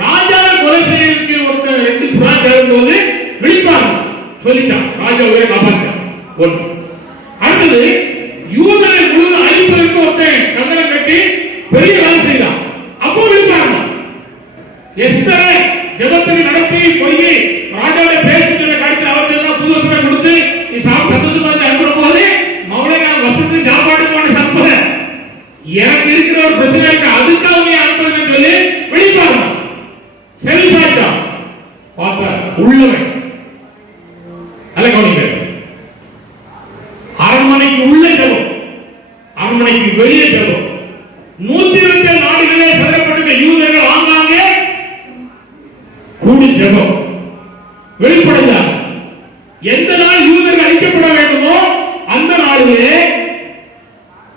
ராஜாவை கொலை செய்யறதுக்கு ஒருத்தர் 2 புறா கேளும்போது விழிப்பாங்க சொல்லிட்டான், ராஜாவே காப்பாற்றான். ஒன்று. அடுத்தது யூதரை முழு அழிப்பதற்கு ஒருத்தன் கங்கணம் கட்டி பெரிய வேலை செய்தான், அப்போ விழிப்பாங்க. எஸ்தரை ஜெபத்தை நடத்தி போய் ராஜாவுடைய பேருக்கு கடித்து அவருக்கு புது வசனம் கொடுத்து நீ சந்தோஷமா அனுப்புற போது மௌலை நான் வசத்துக்கு சாப்பாடு போன தப்பு, எனக்கு இருக்கிற ஒரு பிரச்சனை இருக்கு, அதுக்காக நீ அனுப்புறேன்னு சொல்லி வெளிப்பாடு செவி சாய்த்தா பார்த்தா உள்ளவன். அல்ல கவனிங்க, அரண்மனைக்கு உள்ள ஜெபம், அரண்மனைக்கு வெளியே ஜெபம். 120 நாடுகளே சிறைப்பட்ட யூதர்கள் ஆங்காங்க கூடி ஜெபம் வெளிப்படுத்தார். எந்த நாள் யூதர்கள் அழிக்கப்பட வேண்டுமோ அந்த நாளிலே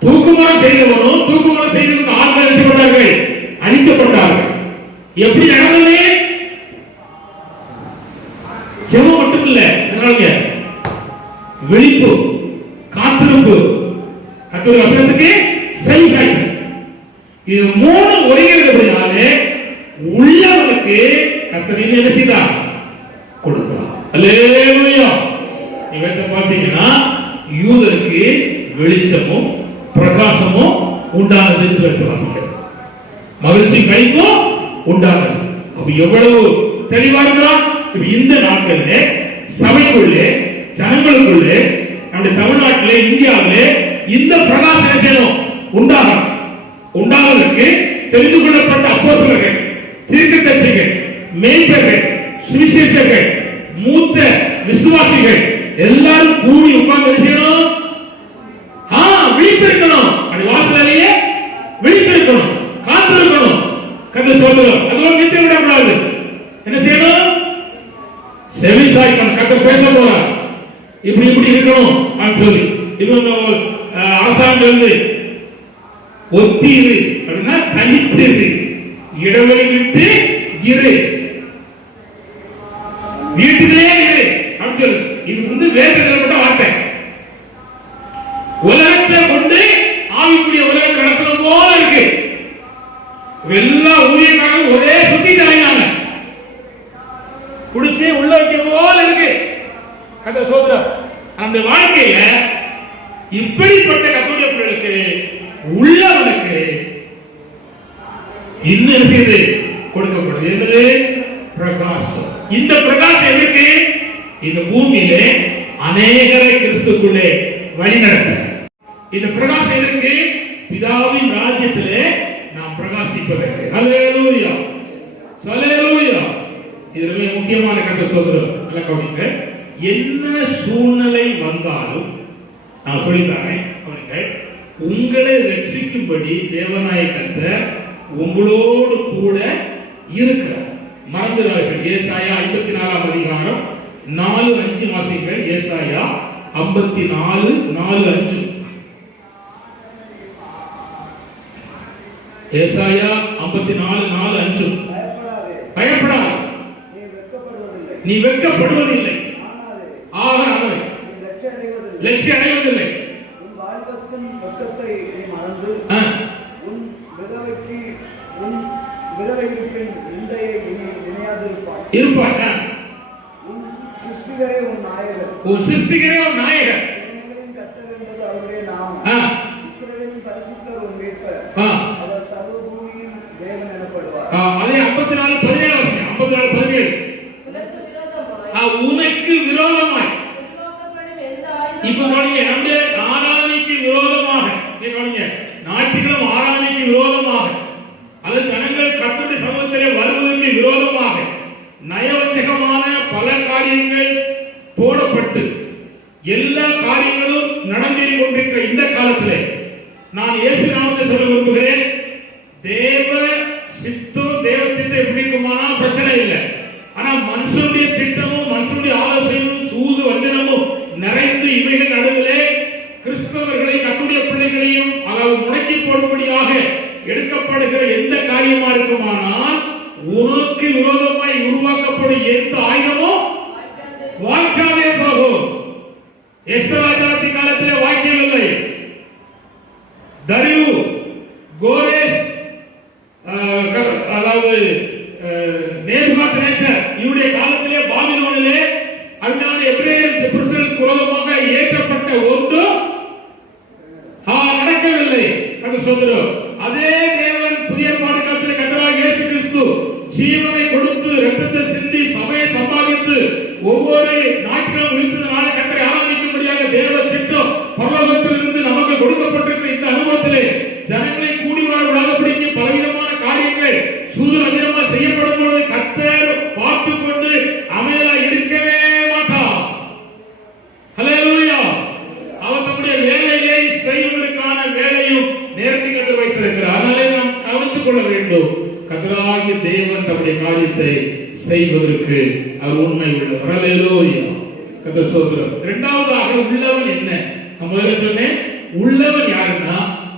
தூக்குமரம் செய்தவனும் தூக்குமரம் செய்தவனுக்கு ஆட்கள் அழிக்கப்பட்டார்கள், அழிக்கப்பட்டார்கள். எப்படி நடந்தது? ஜெபம் மட்டும் இல்ல, விழிப்பு, காத்திருப்பு, கர்த்தருடைய வசனத்துக்கு செவி சாய்ப்பு. இது மூணு ஒருங்கிணைந்தபடினாலே உள்ளவனுக்கு கர்த்தர் என்ன செய்தார்? கொடுத்தார். அல்லேலூயா. இவற்றை பார்த்தீங்கன்னா யூதருக்கு வெளிச்சமும் பிரகாசமும் உண்டானது என்று வாசிக்கிறோம். மகிழ்ச்சி கைக்கும் உண்டானது. அப்ப எவ்வளவு தெளிவா இருக்கிறான். இந்த நாட்களிலே சபைக்குள்ளே ஜனங்களுக்குள்ளே நம்முடைய தமிழ்நாட்டிலே இந்தியாவிலே இந்த பிரகாசம் உண்டாவதற்கு தெரிந்து கொள்ளப்பட்ட அப்போஸ்தலர்கள், தீர்க்கதரிசிகள், மேய்ப்பர்கள், சுவிசேஷகர்கள், மூத்த விசுவாசிகள் எல்லாரும் கூடி உட்கார்ந்து செய்யணும். விழித்திருக்கணும். அப்படி வாசலையே விழித்திருக்கணும், காத்திருக்கணும். கர்த்தர் சொல்லுவார், அதோட நிறுத்தி விடக்கூடாது. என்ன செய்யணும்? செவி சாய்க்கணும். கர்த்தர் பேச போறார், இப்படி இப்படி இருக்கணும் அப்படின்னு சொல்லி. இவங்க அரசாங்கம் இருந்து ஒத்திரு அப்படின்னா தனித்திரு, இடைவெளி விட்டு இரு, வீட்டிலே இரு அப்படின்னு. இது வேதத்தில் கூட வார்த்தை. உலகத்தை கொண்டு ஆவிக்குரிய உலகத்தை நடத்துற போல இருக்கு. எல்லா ஊழியக்காரங்களும் ஒரே சுத்தி தலையாங்க குடிச்சு உள்ள வைக்க போல இருக்கு. கர்த்தர் சோதரர் அந்த வாழ்க்கையில இப்படிப்பட்ட கர்த்தருடைய பிள்ளைகளுக்கு உள்ளவனுக்கு இன்னும் என்ன செய்து கொடுக்கப்படுது? என்னது? பிரகாசம். இந்த பிரகாசம் எதற்கு? இந்த பூமியிலே அநேகரை கிறிஸ்துக்குள்ளே வழிநடத்த. இந்த பிரகாசம் எதற்கு? பிதாவின் ராஜ்யத்திலே நாம் பிரகாசிப்பதற்கு. ஹல்லேலூயா, ஹல்லேலூயா. இது ரொம்ப முக்கியமான கருத்து சொல்றோம். நல்லா கவனிங்க. என்ன சூழ்நிலை வந்தாலும் நான் சொல்லித்தாரேன், கவனிங்க. உங்களை ரட்சிக்கும்படி தேவனாய கர்த்தர் உங்களோடு கூட இருக்கிறார். மறந்துடாதீர்கள். ஏசாயா 54 அதிகாரம் 4-5 வாசிங்கள். ஏசாயா 54 4-5. ஏசாயா 54 4-5. பயப்படாதே, நீ வெட்கப்படுவதில்லை, ஆகாதே, லட்சியம் அடைவதில்லை. உன் வாழ்வத்தின் வெட்கத்தை நீ மறந்து உன் விதவைக்கு பின் நிந்தையை இனி நினையாதிருப்பாய். உன் சிருஷ்டிகரே உன் நாயகர். சேனைகளின் கர்த்தர் என்பது அவருடைய நாமம். இஸ்ரவேலின் பரிசுத்தர் உன் மீட்பர். அவர் சர்வ பூமியின் தேவன் எனப்படுவார். அதே 54:17 உனக்கு விரோதமாய் இப்ப கவனிங்க, நம்முடைய ஆராதனைக்கு விரோதமாக, ஞாயிற்றுக்கிழமை ஆராதனைக்கு விரோதமாக, அது ஜனங்கள் கர்த்தருடைய சமூகத்திலே வருவதற்கு விரோதமாக நயவஞ்சகமான பல காரியங்கள் போடப்பட்டு எல்லா காரியங்களும் நடந்தேறி கொண்டிருக்கிற இந்த காலத்திலே நான் இயேசு நாமத்தை சொல்ல விரும்புகிறேன். தேவ சித்தம், தேவ திட்டம் எப்படி இருக்குமானா பிரச்சனை இல்லை. ஆனா மனுஷனுடைய திட்டமும் மனுஷனுடைய ஆலோசனையும் சூது வஞ்சனமும் நிறைந்து இவைகள் நடுவிலே கிறிஸ்தவர்களை கர்த்தருடைய பிள்ளைகளையும் அதாவது முடக்கி போடும்படியாக எடுக்கப்படுகிற எந்த காரியமா இருக்குமானால் உனக்கு விரோதமாய் உருவாக்கப்படும் எந்த ஆயுதமும் வாய்க்காதே போகும். எஸ்தர் ராஜாத்தி காலத்திலே வாய்க்கவில்லை. தரியு, கோரேஸ், அதாவது நேபுகாத்நேச்சர் இவருடைய காலத்திலே பாபிலோனிலே அதனால எபிரேயர் புருஷர்களுக்கு விரோதமாக ஏற்றப்பட்ட ஒன்று நடக்கவில்லை. அது சொல்கிறோம். அதே தேவன் புதிய ஏற்பாடு காலத்திலே கர்த்தராகிய இயேசு கிறிஸ்து ஜீவனை கொடுத்து இரத்தத்தை சிந்தி சபையை சம்பாதித்து ஒவ்வொரு ஞாயிற்றுக்கிழமை உயிர்த்ததினால கர்த்தரை ஆராதிக்கும்படியாக தேவ திட்டம் பரலோகத்திலிருந்து நமக்கு கொடுக்கப்பட்டிருக்கிற இந்த அனுபவத்திலே ஜனங்களை கூடி வர விடாதபடிக்கு பலவிதமான காரியங்கள் சூது வஞ்சனமாக செய்யப்படும் பொழுது கர்த்தர் பார்த்து கொண்டு அமைதலா இருக்கவே மாட்டார். ஹல்லேலூயா. அவர் தம்முடைய வேலையை செய்வதற்கான வேலையும் நேர்த்தி கர்த்தர் வைத்திருக்கிறார். அதனாலே நாம் கவனித்துக் கொள்ள வேண்டும். கர்த்தராகிய தேவன் தம்முடைய காரியத்தை செய்வதற்கு அவர் உண்மை உள்ளவர். ஹல்லேலூயா. கர்த்தர் சொல்கிறார். இரண்டாவதாக உள்ளவன் என்ன? நான் முதல்ல சொன்னேன், உள்ளவன் யாருன்னா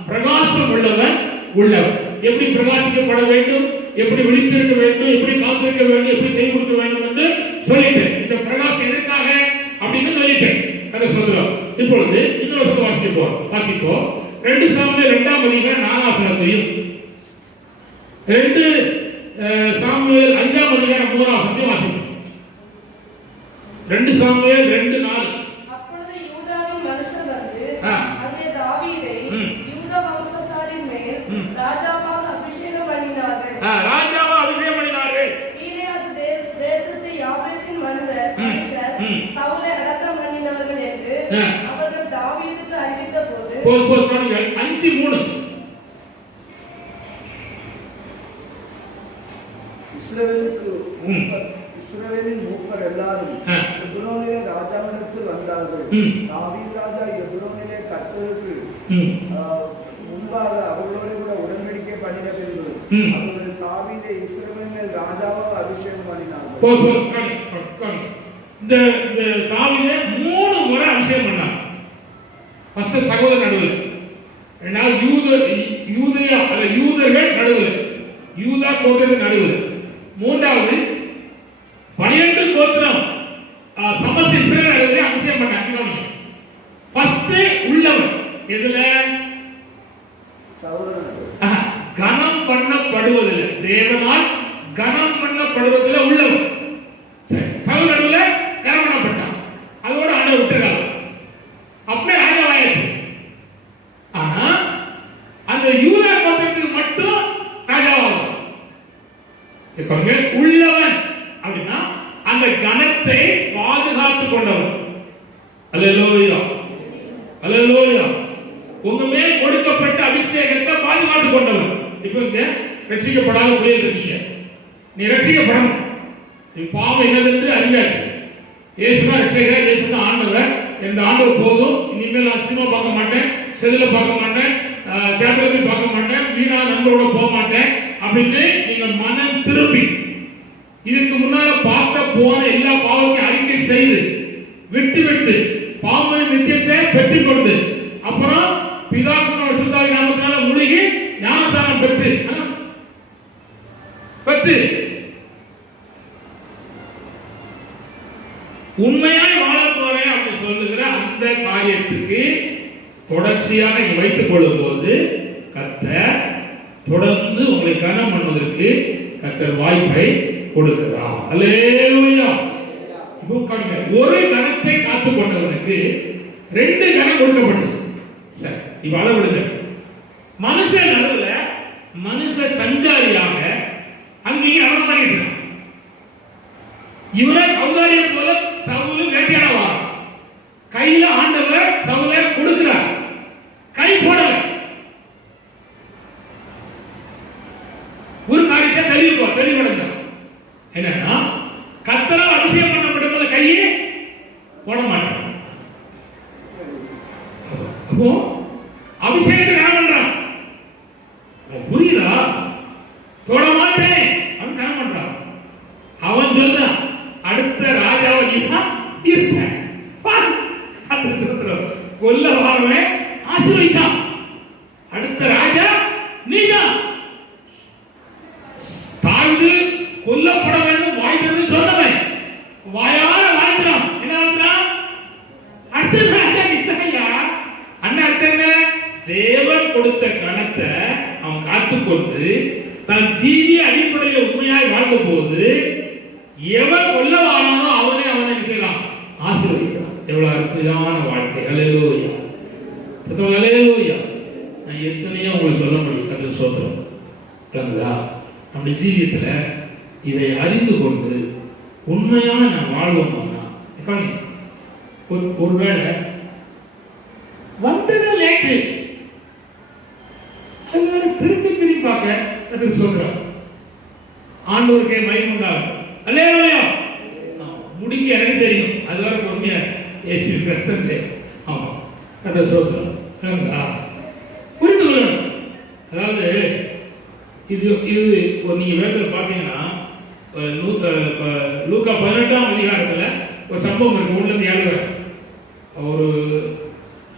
பிரகாசம் உள்ளவன். உள்ளவன் எப்படி பிரகாசிக்கப்பட வேண்டும், எப்படி விழித்திருக்க வேண்டும், எப்படி காத்திருக்க வேண்டும், எப்படி செய்து கொடுக்க வேண்டும் என்று சொல்லிட்டேன். இந்த பிரகாசம் எதற்காக அப்படின்னு சொல்லிட்டேன். கதை சொல்கிறோம். இப்பொழுது இன்னொரு வாசிப்போம். 2 சாமுவேல் 2ஆம் அதிகாரம் 4ஆம் வசனத்தையும் 2 சாமுவேல் 5ஆம் அதிகாரம் 3ஆம் வசனத்தையும் வாசிப்போம். 2 சாமுவேல் 2:4. அப்பொழுது யூதாவின் மனுஷர் வந்து அங்கே தாவீதை யூதா வம்சத்தாரின் மேல் ராஜாவாக அபிஷேகம் பண்ணினார்கள். கீலேயாத் தேசத்து யாபேசின் மனிதர் சவுலை அடக்கம் பண்ணினவர்கள் என்று அவர்கள் தாவீதுக்கு அறிவித்த போது 5:3 இஸ்ரவேலின் மூப்பர் எல்லாரும் எப்ரோனிலே ராஜாவிடத்தில் வந்தார்கள். தாவீது ராஜா எப்ரோனிலே கர்த்தருக்கு முன்பாக அவர்களோடு கூட உடன்படிக்கை பண்ணின பின்பு அவர்கள் தாவீதை இஸ்ரவேலின் மேல் ராஜாவாக அபிஷேகம் பண்ணினார்கள். இந்த தாவீதை 3 முறை அபிஷேகம் பண்ணார். ஃபர்ஸ்ட் சகோதரர் நடுவில், ரெண்டாவது யூதர்கள் நடுவில், யூதா கோத்திரத்தின் நடுவில், மூன்றாவது 12 கோத்திரம் சமஸ்த இஸ்ரவேல் நடுவில் அபிஷேகம் பண்ணாங்க. ஃபர்ஸ்ட் உள்ளவன் எதுல? கனம் பண்ணப்படுவதில்லை, தேவனால் கனம் பண்ணப்படுவதில் உள்ளவன். சகோதரர் நடுவில் கனம் பண்ணப்பட்டான். அதோட ஆண்டவர் விட்டுறாங்க. அப்படியே ராஜாவாயாச்சு. இப்போ இங்க ரட்சிக்கப்படாத பிள்ளைகள் இருக்கீங்க, நீ ரட்சிக்கப்படணும். நீ பாவம் என்னதென்று அறிஞ்சாச்சு. இயேசுதான் ரட்சகர், இயேசு தான் ஆண்டவர். இந்த ஆண்டவர் போதும், இனிமேல் நான் சினிமா பார்க்க மாட்டேன், செல்லுல பார்க்க மாட்டேன், தியேட்டர்ல போய் பார்க்க மாட்டேன், வீணா நண்பரோட போக மாட்டேன் அப்படின்னு நீங்க மனம் திரும்பி இதுக்கு முன்னால பார்த்த போன எல்லா பாவத்தையும் அறிக்கை செய்து விட்டு பாவத்தின் நிச்சயத்தை பெற்றுக்கொண்டு அப்புறம் பிதா குமார பரிசுத்தாவி நாமத்தினால முழுகி ஞானஸ்நானம் பெற்று உண்மையாய் வாழ போறேன் அப்படி சொல்லுகிற அந்த காரியத்துக்கு தொடர்ச்சியாக நீங்க வைத்துக் கொள்ளும் போது கர்த்தர் தொடர்ந்து உங்களை கனம் பண்ணுவதற்கு கர்த்தர் வாய்ப்பை கொடுக்கிறார். அல்லேலூயா. இப்போ காணுங்க, ஒரு கணத்தை காத்துக் கொண்டவனுக்கு 2 கணம் கொடுக்கப்பட்டுச்சு. சரி, இப்ப அதை விடுங்க. மனுஷன் நடுவுல மனுஷ சஞ்சாரியாக அங்கேயும் அவன் பண்ணிட்டு இருக்கான். இவரை கௌதாரியம் போல சவுலு வேட்டையாடவா, கையில ஆண்டவர் சவுலை கொடுக்கிறார், கை போடல. ஒரு காரியத்தை தெளிவுபடுத்த என்னன்னா, கர்த்தரால் அபிஷேகம் பண்ணப்பட்ட கையை போட மாட்டான். அப்போ அபிஷேகத்தை என்ன பண்றான்? புரியுதா? தொட மாட்டேன் அவன் கனம் பண்றான். அவன் சொல்றான், அடுத்த ராஜாவை நீதான் இருப்ப. கொல்ல வாரவன் ஆசீர்வதித்தான், அடுத்த ராஜா நீதான். தாழ்ந்து கொல்லப்பட வேண்டும் வாய்க்கிறது சொன்னவன் வாயார வாழ்க்கிறான். என்ன வாழ்க்கிறான்? அடுத்த ராஜா நீதாயா. அண்ணா அடுத்த என்ன? தேவன் கொடுத்த கணத்தை அவன் காத்துக்கொண்டு தன் ஜீவிய அடிப்படையில் உண்மையாய் வாழ்ந்த போது எவன் கொல்ல வாரானோ அவனை செய்யலாம், ஆசீர்வதிக்கிறான். எவ்வளவு அற்புதமான வாழ்க்கை. அல்லேலூயா. அல்லேலூயா. நான் எத்தனையோ உங்களுக்கு சொல்ல முடியும். கர்த்தர் ஸ்தோத்திரம். இல்லைங்களா? நம்முடைய ஜீவியத்துல இதை அறிந்து கொண்டு உண்மையா நான் வாழ்வோமானா, ஒருவேளை வந்தது லேட்டு, அதனால திரும்பி பார்க்க கர்த்தர் சொல்றார். ஆண்டவருக்கே மகிமை உண்டாகும். அல்லேலூயா. முடிங்க, எனக்கு தெரியும். அது வரை பொறுமையா ஏசி கர்த்தரே. ஆமா, கர்த்தர் சொல்றார். புரிந்து கொள்ளணும். அதாவது இது நீங்க வேதத்தில் பார்த்தீங்கன்னா லூக்கா 18ஆம் அதிகாரத்துல ஒரு சம்பவம் இருக்கு. 1-7 ஒரு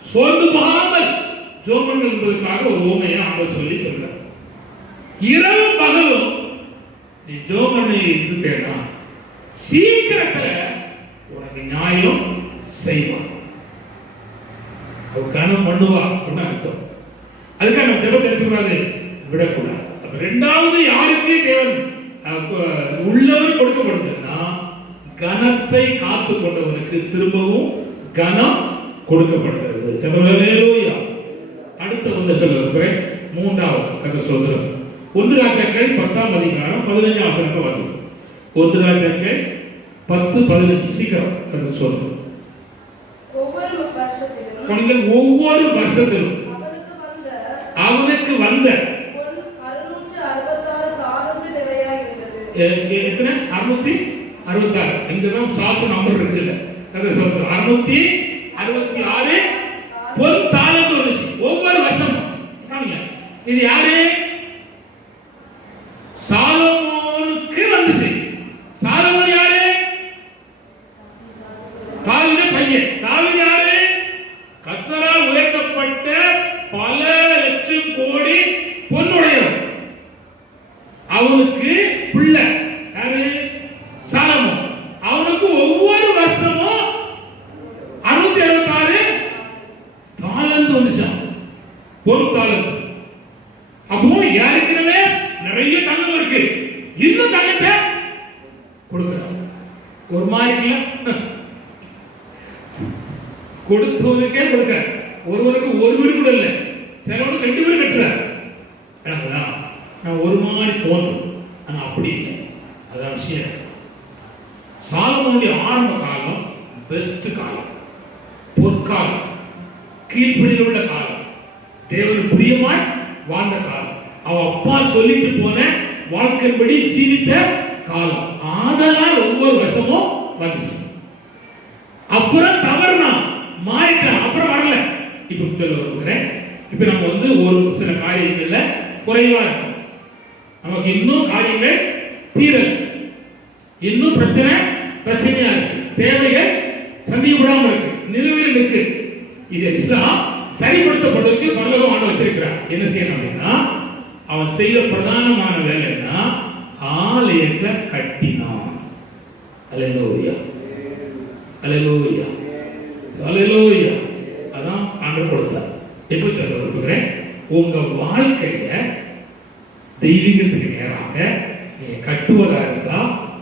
சோர்ந்து போகாமல் ஜோமன் என்பதற்காக ஒரு ஓமையை ஆண்டவர் சொல்லி சொல்றார். இரவு பகலும் நீ ஜோமனை இருப்பேனா சீக்கிரத்துல உனக்கு நியாயம் செய்வான். அவர் கனம் பண்ணுவா அப்படின்னு அர்த்தம். அதுக்காக நம்ம ஜெபத்தை எடுத்துக்கூடாது, விடக்கூடாது. அப்ப 2வது யாருக்கு தேவன் உள்ளவர் கொடுக்கப்படுதுன்னா, கனத்தை காத்து கொண்டவனுக்கு திரும்பவும் கனம் கொடுக்கப்படுகிறது. அல்லேலூயா. அடுத்த ஒன்று சொல்ல இருக்கிறேன். 3வது கர்த்தர் சொல்றார். 1 ராஜாக்கள் 10ஆம் அதிகாரம் 15ஆம் வசனத்தை வாசிப்போம். 1 ராஜாக்கள் 10:15 சீக்கிரம் கர்த்தர் சொல்றார். ஒவ்வொரு வருஷத்திலும் அவனுக்கு வந்த எத்தனை 666. இங்கதான் சாசு நம்பர் இருக்குல்ல, கர்த்தர் சொல்றார் 666 பொன் தாளந்து வந்துச்சு ஒவ்வொரு வருஷம். இது யாரு? சாலமோனுக்கு வந்துச்சு. சாலமோன் யாரு? தாவீது பையன். தாவீது யாரு? கர்த்தரால் உயர்த்தப்பட்ட பல லட்சம் கோடி பொன்னுடையவர். அவனுக்கு பிள்ளை யாரு? சாலமோன். அவனுக்கு ஒவ்வொரு வருஷமும் 666 தாளந்து வந்துச்சான், பொன் தாளந்து. அப்போ யாருக்குமே நிறைய தங்கம் இருக்கு, இன்னும் தங்கத்தை கொடுக்கிறான். ஒரு மாதிரி கொடுத்தவருக்கே கொடுக்க, ஒருவருக்கு ஒரு வீடு கூட இல்லை, சிலவனுக்கு 2 வீடு கட்டுறார். நான் ஒரு மாதிரி தோன்றும், ஆனா அப்படி இல்லை. அதான் விஷயம். சாலமோனுடைய ஆரம்ப காலம் பெஸ்ட் காலம், பொற்காலம், கீழ்ப்படியில் உள்ள காலம், தேவனுக்கு பிரியமாய் வாழ்ந்த காலம். அவன் அப்பா சொல்லிட்டு போன வாழ்க்கைப்படி ஜீவித்த காலம். ஆதலால் ஒவ்வொரு வருஷமும் வந்துச்சு. அப்புறம் தவறுனா மாறிட்டான், அப்புறம் வரல. இப்ப சொல்ல வருகிறேன். இப்ப நம்ம ஒரு சில காரியங்கள்ல குறைவா இருக்கும். நமக்கு இன்னும் காரியங்கள் தீரல, இன்னும் பிரச்சனையா இருக்கு, தேவைகள் சந்திக்கப்படாம இருக்கு, நிலுவையில் இருக்கு. இதெல்லாம் சரிப்படுத்தப்படுவதற்கு பரலோகம் ஆண்டு வச்சிருக்கிறான். என்ன செய்யணும் அப்படின்னா, அவன் செய்த பிரதானமான வேலை என்ன? ஆலயத்தை கட்டினான். அல்லேலூயா, அல்லேலூயா, அல்லேலூயா. அதான் ஆண்டவர் கொடுத்தார். எப்ப சொல்ல விரும்புகிறேன், உங்க வாழ்க்கைய தெய்வீகத்துக்கு நேராக நீங்க கட்டுவதா இருந்தா,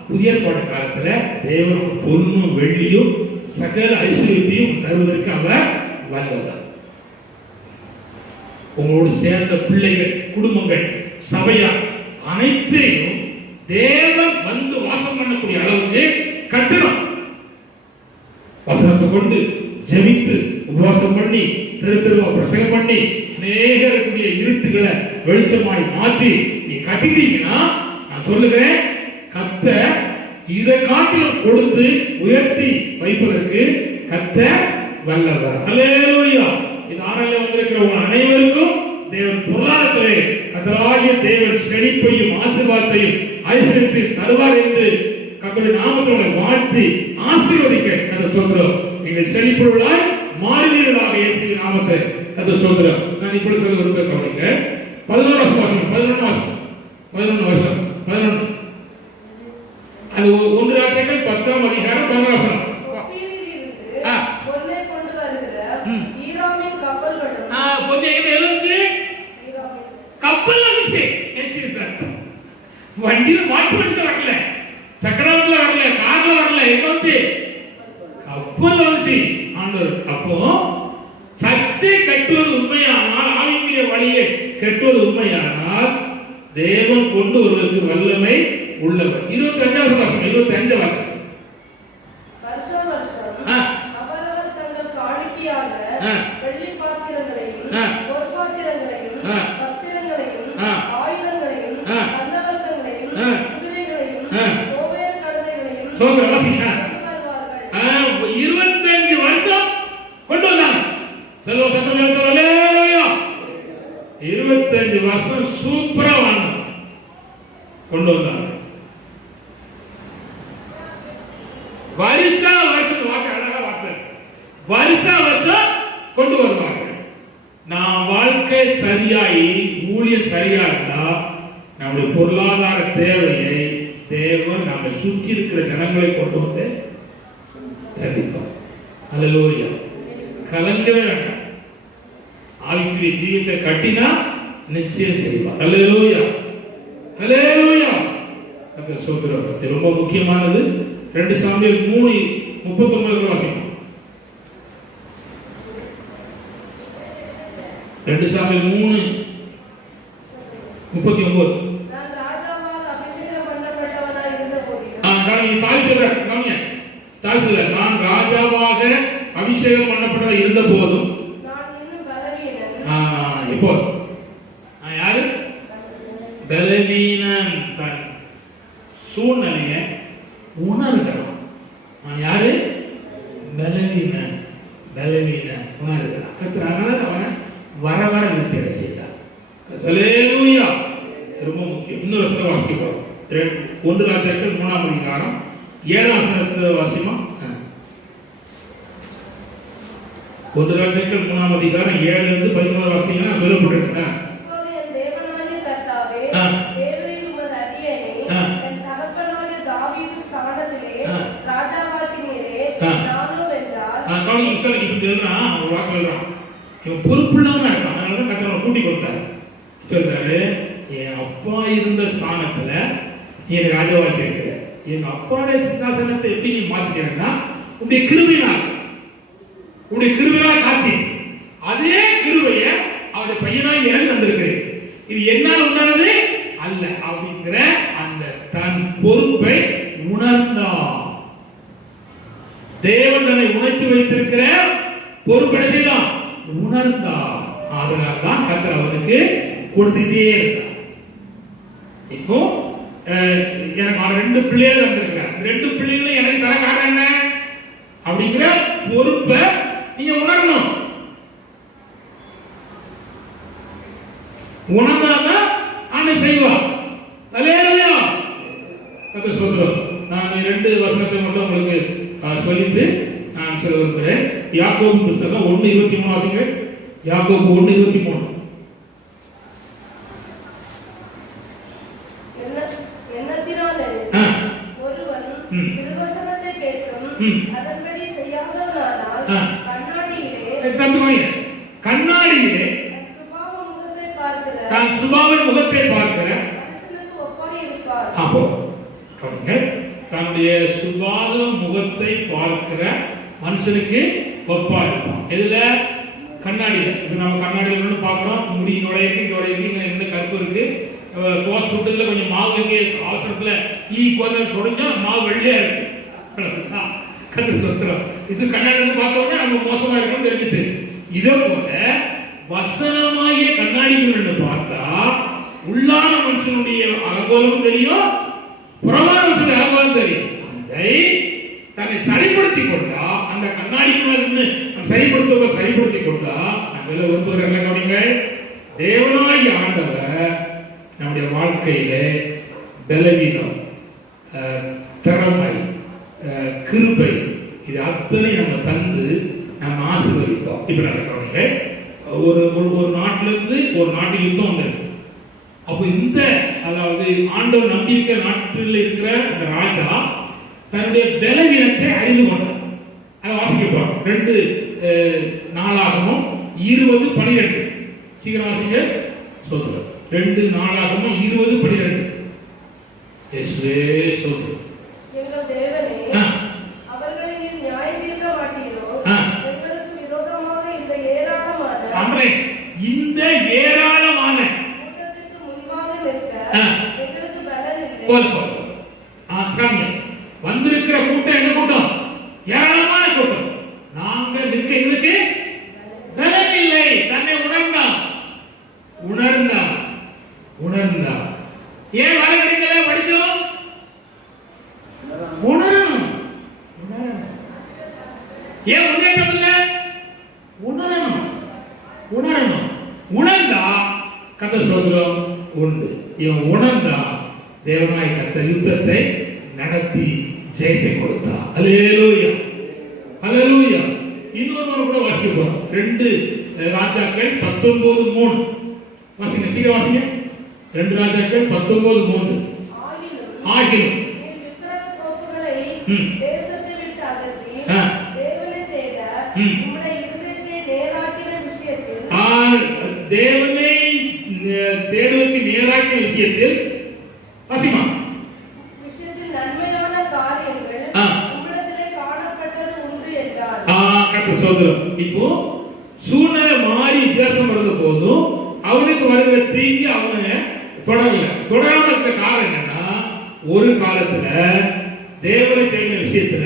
புதிய ஏற்பாடு காலத்துல தேவனுக்கு பொன்னும் வெள்ளியும் சகல ஐஸ்வர்யத்தையும் தருவதற்கு அவர் வல்லவர். உங்களோடு சேர்ந்த பிள்ளைகள், குடும்பங்கள், சபையார் அனைத்தையும் தேவன் வந்து வாசம் பண்ணக்கூடிய அளவுக்கு கட்டணும். வசனத்தை கொண்டு ஜெபித்து உபவாசம் பண்ணி தெருவா பிரசங்கம் பண்ணி அநேகருடைய இருட்டுகளை வெளிச்சமாய் மாற்றி நீ கட்டிட்டீங்கன்னா, நான் சொல்லுகிறேன், கர்த்தர் இதை காட்டிலும் கொடுத்து உயர்த்தி வைப்பதற்கு கர்த்தர் வல்லவர். அல்லேலூயா. இந்த ஆராய்ச்சி வந்திருக்கிற உங்கள் அனைவருக்கும் தேவன் பொருளாதாரத்திலே கர்த்தராகிய தேவன் செழிப்பையும் ஆசீர்வாதத்தையும் ஐஸ்வர்யத்தையும் தருவார் என்று கர்த்தருடைய நாமத்தை வாழ்த்தி ஆசீர்வதிக்க கர்த்தர் சொல்கிறோம். நீங்கள் செழிப்புள்ளாய் மாறுவீர்களாக இயேசுவின் நாமத்தை கர்த்தர் சொல்கிறோம். நான் இப்படி சொல்ல விரும்ப கவனிங்க. 11 வருஷம் 11 வருஷம் 11 அது 1 ராஜாக்கள் 10ஆம் அதிகாரம் 11 வசனம். கப்பல் வந்துச்சு. வண்டியில மாட்டு வண்டியில வரல, சக்கரவண்டியில வரல, கார்ல வரல, எங்க வந்து கப்பல் வந்துச்சு ஆண்டவர். அப்போ சர்ச்சை கட்டுவது உண்மையானால், ஆவிக்குரிய வழியை கட்டுவது உண்மையானால், தேவன் கொண்டு வருவதற்கு வல்லமை உள்ளவர். 25வது வசனம் 25 வசனம். வருஷம் அவரவர் தங்கள் காணிக்கையாக வெள்ளி பாத்திரங்களையும் பொற்பாத்திரங்களையும் வஸ்திரங்களையும் ஆயுதங்களையும் கந்தவர்க்கங்களையும் குதிரைகளையும் கோவேறு கழுதைகளையும் வருவார்கள். 25 வருஷம் கொண்டு வந்தாங்க. செல்வ சத்தமே, 25 வருஷம் சூப்பரா வாழ்ந்தாங்க, கொண்டு வந்தாங்க. வருஷம் வாக்கு அழகா வாக்கு, வருஷம் கொண்டு வருவாங்க. நான் வாழ்க்கை சரியாயி ஊழியம் சரியா இருந்தா நம்முடைய பொருளாதார தேவையை தேவன் நம்ம சுற்றி இருக்கிற ஜனங்களை கொண்டு வந்து சந்திக்கும். அல்லேலூயா. கலங்கவே வேண்டாம். ஆவிக்குரிய ஜீவியத்தை கட்டினா நிச்சயம் செய்வார். அல்லேலூயா, அல்லேலூயா. அந்த சோதரம் ரொம்ப முக்கியமானது. 2 சாமுவேல் 3:39 வாசிக்கும். 2 சாமுவேல் 3:39. நான் ராஜாவால் அபிஷேகம் பண்ணப்பட்டவனாய் இருந்தபோதிலும், நான் ராஜாவாக அபிஷேகம் பண்ணப்பட்டவனாய் இருந்தபோதும் நான் இன்னும் பலவீனன். இப்போ யாரு? பலவீனன். தன் சூழ்நிலையை உணர்கிறான். நான் யாரு? பலவீனன் உணர்கிறான். கர்த்தர் அவனை வர விருத்தி செய்தார். அல்லேலூயா. ரொம்ப முக்கியம். இன்னொரு வசனத்தை வாசிக்கிறோம். 1 ராஜாக்கள் 3ஆம் அதிகாரம் 7ஆம் வசனத்தை வாசிமா. 1 ராஜாக்கள் 3ஆம் அதிகாரம் 7-11 வாக்கியம் சொல்லப்பட்டிருக்கேன். இப்போது என் தேவனாகிய கர்த்தாவே, தேவரீர் உமது அடியேனை என் தகப்பனாகிய தாவீது ஸ்தானத்திலே ராஜாவாக்கினீரே. நானோ வென்றால் ஒரு வாக்கு எழுதுறான். இவன் பொறுப்புள்ளவனா இருக்கான். அதனால கர்த்தர் கூட்டி கொடுத்தாரு. சொல்றாரு, என் அப்பா இருந்த ஸ்தானத்துல நீ எனக்கு ராஜாவாக்கி இருக்கிற. எங்க அப்பாவுடைய சிங்காசனத்தை எப்படி நீ மாத்திக்கிறேன்னா, உன்னுடைய கிருபையால் காத்தி, அதே கிருபையை அவருடைய பையனாய் இறந்து வந்திருக்கிறேன். இது என்னால் உண்டானது அல்ல அப்படிங்கிற அந்த தன் பொறுப்பை உணர்ந்தான். தேவன் தன்னை உணர்த்தி வைத்திருக்கிற பொறுப்படைதான் உணர்ந்தான். அதனால்தான் கர்த்தர் அவனுக்கு கொடுத்துட்டே இருந்தார். இப்போ எனக்கு 2 பிள்ளைகள் வந்திருக்கிறார். 2 பிள்ளைகளும் எனக்கு தர காரணம் என்ன அப்படிங்கிற பொறுப்பை நீங்க உணரணும். உணர்ந்தாதான் ஆண்டு செய்வார். அல்லேலூயா. கர்த்தர் ஸ்தோத்திரம். நான் 2 வசனத்தை மட்டும் உங்களுக்கு சொல்லிட்டு நான் சொல்ல விரும்புகிறேன். யாக்கோபு புத்தகம் 1:23 வாசிங்க. யாக்கோபு 1:23. கண்ணாடியிலே தான் சுபாவின் முகத்தை பார்க்கிற அப்போ தன்னுடைய சுபாவ முகத்தை பார்க்கிற மனுஷனுக்கு ஒப்பா இருப்பான். எதுல? கண்ணாடியில. இப்ப நம்ம கண்ணாடியில பார்க்கிறோம், முடி நுழையிருக்கு, இங்க கருப்பு இருக்கு, தோசை சுட்டுல கொஞ்சம் மாவு இங்கே அவசரத்துல கொஞ்சம் தொடஞ்சா மாவு வெள்ளையா இருக்கு. இது கண்ணாடி பார்த்த உடனே நம்ம மோசமா இருக்கணும் தெரிஞ்சுட்டு, இதே போல வசனமாகிய கண்ணாடிகள் பார்த்தா உள்ளான மனுஷனுடைய அலங்கோலம் தெரியும், புறமான மனுஷனுடைய அலங்கோலம் தெரியும். அதை தன்னை சரிப்படுத்திக் கொண்டா, அந்த கண்ணாடிக்குள்ள சரிப்படுத்தி கொண்டா, நம்ம விரும்புகிற கவனிங்கள், தேவனாய் ஆண்டவர் நம்முடைய வாழ்க்கையில பலவீனம், திறமை, கிருபை இது அத்தனை நம்ம தந்து நம்ம ஆசீர்வதிப்போம். இப்ப நடக்கிறவங்க ஒரு நாட்டில இருந்து ஒரு நாட்டுக்கு யுத்தம் வந்திருக்கு. அப்ப இந்த அதாவது ஆண்டவர் நம்பி இருக்கிற நாட்டில் இருக்கிற அந்த ராஜா தன்னுடைய பலவீனத்தை அறிந்து கொண்டார். அதை வாசிக்க போறோம். 2 நாளாகமும் 20:12. சீக்கிரம் வாசிங்க. சொல்றேன். 2 நாளாகமும் 20:12. இயேசுவே சொல்றேன். எங்கள் தேவனே, அவர்களை நீர் நியாயம் தீர்க்க மாட்டீரோ? எங்களுக்கு விரோதமாக இந்த ஏராளமான கூட்டத்துக்கு முன்பாக நிற்க எங்களுக்கு பலன் இல்லை. வந்திருக்கிற கூட்டம் என்ன கூட்டம்? ஏராளமான கூட்டம். நாங்க நிற்க எங்களுக்கு பலன் இல்லை. தன்னை உணர்ந்தா ஏன் வர கிடைக்கல? படிச்சோம். உணரணும். ஏன் முன்னேற்றம் இல்லை? உணரணும். உணர்ந்தா கர்த்தர் ஸ்தோத்திரம் உண்டு. இவன் உணர்ந்தா தேவனாய் கர்த்தர் யுத்தத்தை நடத்தி ஜெயத்தை கொடுத்தா. அல்லேலூயா, அல்லேலூயா. இன்னொரு கூட வாசிக்க போறோம். 2 ராஜாக்கள் 19:3 வாசிங்க. சீக்கிரம் வாசிங்க. 2 ராஜாக்கள் 19:3. ஆகிலும் தேசத்தை விட்டு அகற்றி தேவனை தேட உம்முடைய இருதயத்தை நேராக்கின விஷயத்தில், தேவனை தேடுவதற்கு நேராக்கின விஷயத்தில் நன்மையான காரியங்கள் உம்மிடத்திலே காணப்பட்டது உண்டு என்றார். கர்த்தர் ஸ்தோத்திரம். இப்போ சூழ்நிலை மாறி வித்தியாசம் வருது போதும் அவனுக்கு வருகிற தீங்கு அவனை தொடராம இருக்க காரணம் என்னன்னா, ஒரு காலத்துல தேவனை தேடின விஷயத்துல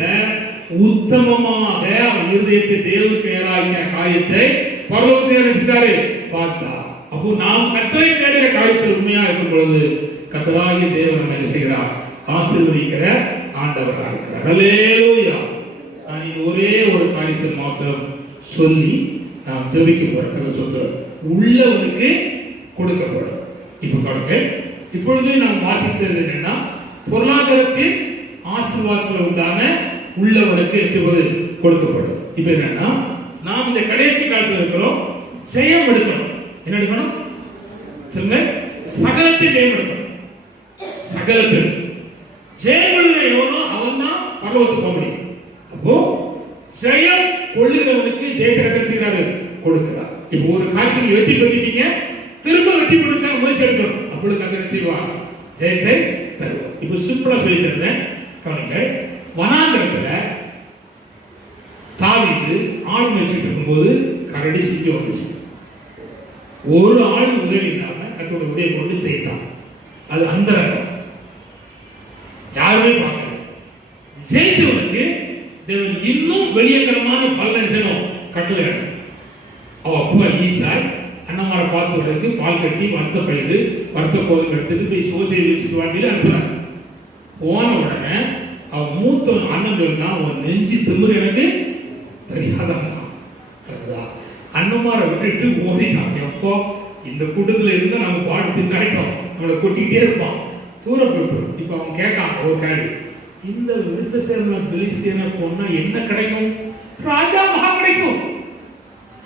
உத்தமமாக அவன் இருதயத்தை தேவனுக்கு நேராக்கின காரியத்தை பரலோகத்தில் நினைச்சிட்டாரு பார்த்தா. அப்போ நாம் கர்த்தரை தேடுகிற காரியத்தில் உண்மையா இருக்கும் பொழுது கர்த்தராகிய தேவன் நம்ம என்ன செய்கிறார்? ஆசீர்வதிக்கிற ஆண்டவராக இருக்கிறார். அல்லேலூயா. நான் ஒரே ஒரு காரியத்தை மாத்திரம் சொல்லி நாம் ஜெபிக்க போறோம். சொல்றோம், உள்ளவனுக்கு கொடுக்கப்படும். இப்ப பாருங்க, இப்பொழுது நாம் வாசித்தது என்னன்னா, பொருளாதாரத்தில் ஆசீர்வாதத்தில் உண்டான உள்ளவனுக்கு கொடுக்கப்படும். இப்ப என்னன்னா, நாம் இந்த கடைசி காலத்தில் இருக்கிறோம். ஜெயம் எடுக்கணும். என்ன எடுக்கணும் சொல்லுங்க? சகலத்தை ஜெயம் எடுக்கணும். சகலத்தில் ஜெயம் எடுக்கிற எவனோ அவன் தான் பகவத்துக்கு போக முடியும். அப்போ ஜெயம் கொள்ளுகிறவனுக்கு ஜெயத்தை செய்கிறாரு, கொடுக்கிறார். இப்போ ஒரு காரியத்தை வெற்றி பெற்றிட்டீங்க, திரும்ப வெற்றி கொடுக்க முயற்சி எடுக்கணும். அப்பொழுது கர்த்தர் செய்வார், ஜெயத்தை தருவார். இப்போ சிம்பிளா சொல்லி தருவேன், கவனிங்கள். வனாந்தரத்துல தாவீது ஆடு மேய்ச்சிட்டு இருக்கும்போது கரடி சிங்கம் வந்துச்சு. ஒரு ஆள் உதவி இல்லாம கர்த்தரோட உதவி கொண்டு ஜெயித்தான். அது அந்த யாருமே பார்க்கல. ஜெயிச்சவனுக்கு தேவன் இன்னும் வெளியேற்றமான பலன் கட்டளை. அவ அப்பா ஈசாய் அண்ணமாரை பார்த்து விடுறதுக்கு பால் கட்டி வறுத்த பயிறு வறுத்த கோதுமை எடுத்துட்டு போய் சோச்சை வச்சுட்டு வாண்டியில் அனுப்புறாங்க. போன உடனே அவன் மூத்த அண்ணன் சொல்லினா அவன் நெஞ்சு திமிரு எனக்கு தெரியாதான். அண்ணமாரை விட்டுட்டு ஓடிட்டான். எப்போ இந்த கூட்டத்தில் இருந்தால் நம்ம பாடு தின்னாயிட்டோம், நம்மளை கொட்டிக்கிட்டே இருப்பான், தூரம் போயிட்டு. இப்போ அவன் கேட்கான் ஒரு கேள்வி, இந்த விருத்த சேர்ந்த பெலிஸ்தீனை கொன்னா என்ன கிடைக்கும்? ராஜா மகா கிடைக்கும்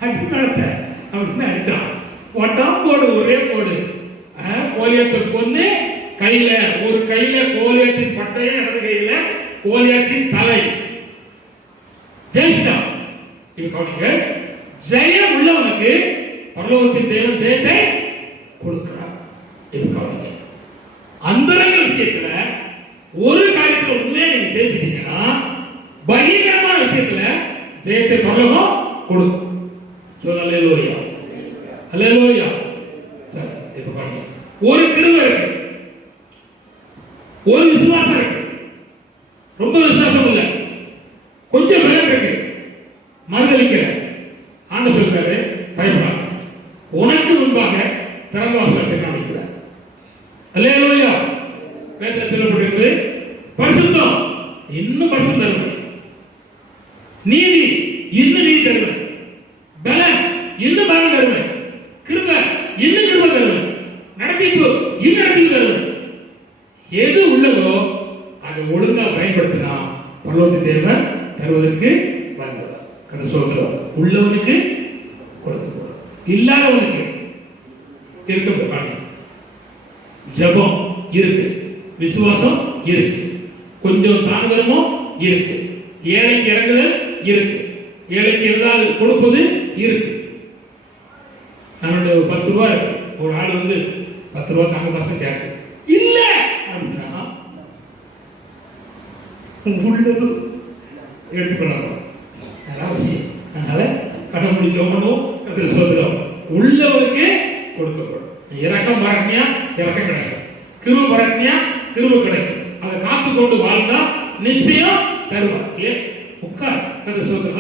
அடிப்படத்தை அப்படின்னு அடிச்சான். போட்டான் போடு, ஒரே போடு. கோலியத்தை கொண்டு கையில ஒரு கையில கோலியத்தின் பட்டையை, இடது கையில கோலியத்தின் தலை. ஜெயிச்சிட்டான். இது கவனிங்க, ஜெயம் உள்ளவனுக்கு பரலோகத்தின் தேவன் ஜெயத்தை கொடுக்கிறார். இது கவனிங்க. அந்தரங்க விஷயத்துல ஒரு காரியத்துல உண்மையா நீங்க தெரிஞ்சுட்டீங்கன்னா பகிரங்கமான விஷயத்துல ஜெயத்தை பரலோகம் கொடுக்கும். சொல்ல அல்லேலூயா, அல்லேலூயா. சரி, இப்ப பாருங்க, ஒரு கிருபை இருக்கு, ஒரு விசுவாசம் இருக்கு. ரொம்ப விசுவாசம் இல்ல, கொஞ்சம் பயம் இருக்கு, மறுதளிக்கல. ஆண்டவர் இருக்காரு, பயப்படாத, உனக்கு முன்பாக திறந்த வாசலை காண்பிக்கிறார். அல்லேலூயா. வேதத்தில் சொல்லப்பட்டிருக்கிறது, பரிசுத்தம் இன்னும் பரிசுத்தம் தருவேன், நீதி இன்னும் நீதி தருவேன், பலம் இன்னும் பலம் தருவேன், கிருபை இன்னும் கிருபை தருவேன், நடத்திப்பு இன்னும் நடத்திப்பு தருவேன். எது உள்ளதோ அதை ஒழுங்கா பயன்படுத்தினா பரலோகத்தின் தேவன் தருவதற்கு வந்தவர். கருசோத்திரம் உள்ளவனுக்கு கொடுக்கப்படும், இல்லாதவனுக்கு இருக்க. ஜபம் இருக்கு, விசுவாசம் இருக்கு, கொஞ்சம் தாங்குதலும் இருக்கு, ஏழைக்கு இறங்குதல் இருக்கு, ஏழைக்கு இருந்தால் கொடுப்பது இருக்கு. நம்மளோட 10 ரூபாய் இருக்கு, ஒரு ஆள் வந்து 10 ரூபாய் தாங்க பசங்க கேட்க இல்ல அப்படின்னா உள்ளது எடுத்துக்கணும். அவசியம். அதனால கடன் முடிக்கணும். சொல்றோம், உள்ளவருக்கு கொடுக்கப்படும். இறக்கம் வரட்டியா இறக்கம் கிடைக்கும், கிருபை வரட்டியா கிருபை கிடைக்கும். அதை காத்து கொண்டு வாழ்ந்தா நிச்சயம் தருவார். ஏன் உட்கார் கதை சொல்றோம்.